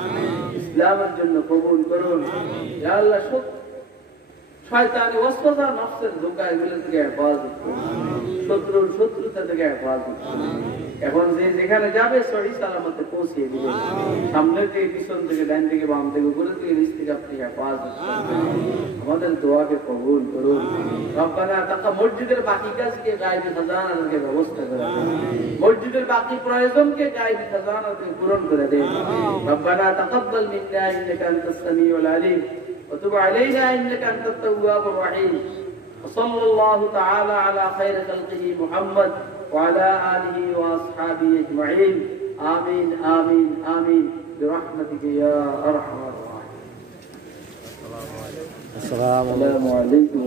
ইসলামের জন্য কবুল করুন। ইয়া আল্লাহ, শয়তানি ওয়াসওয়াসা নফসের ধোঁকা এগুলো থেকে হেফাজত করুন, শত্রুর শত্রুতা থেকে হেফাজত করুন। এখন যে যেখানে যাবে সহি সালামতে পৌঁছিয়ে দিবেন। সামনে থেকে, পিছন থেকে, ডান থেকে, বাম থেকে, উপরে থেকে, নিচ থেকে আপনি হেফাজত করুন। আমাদের দোয়াকে কবুল করুন। রব্বানা তাকা মসজিদের বাকি কাজকে গায়েবী খাজানাকে ব্যবস্থা করে দেন। মসজিদের বাকি প্রয়োজনকে গায়েবী খাজানাতে পূরণ করে দেন। রব্বানা তাকাব্বাল মিন্না ইন্নাকা আনতাস সামিউল আলিম ওয়া তুব আলাইনা ইন্নাকা আনতাত তাওয়াবুর রহিম। সাল্লাল্লাহু তাআলা আলা খায়রি খালকিহি মুহাম্মদ ওয়া আলা আলিহি ওয়া আসহাবিহি আজমাইন। আমিন আমিন আমিন বিরহমাতিকা ইয়া আরহামার রাহিমিন। আসসালামু আলাইকুম।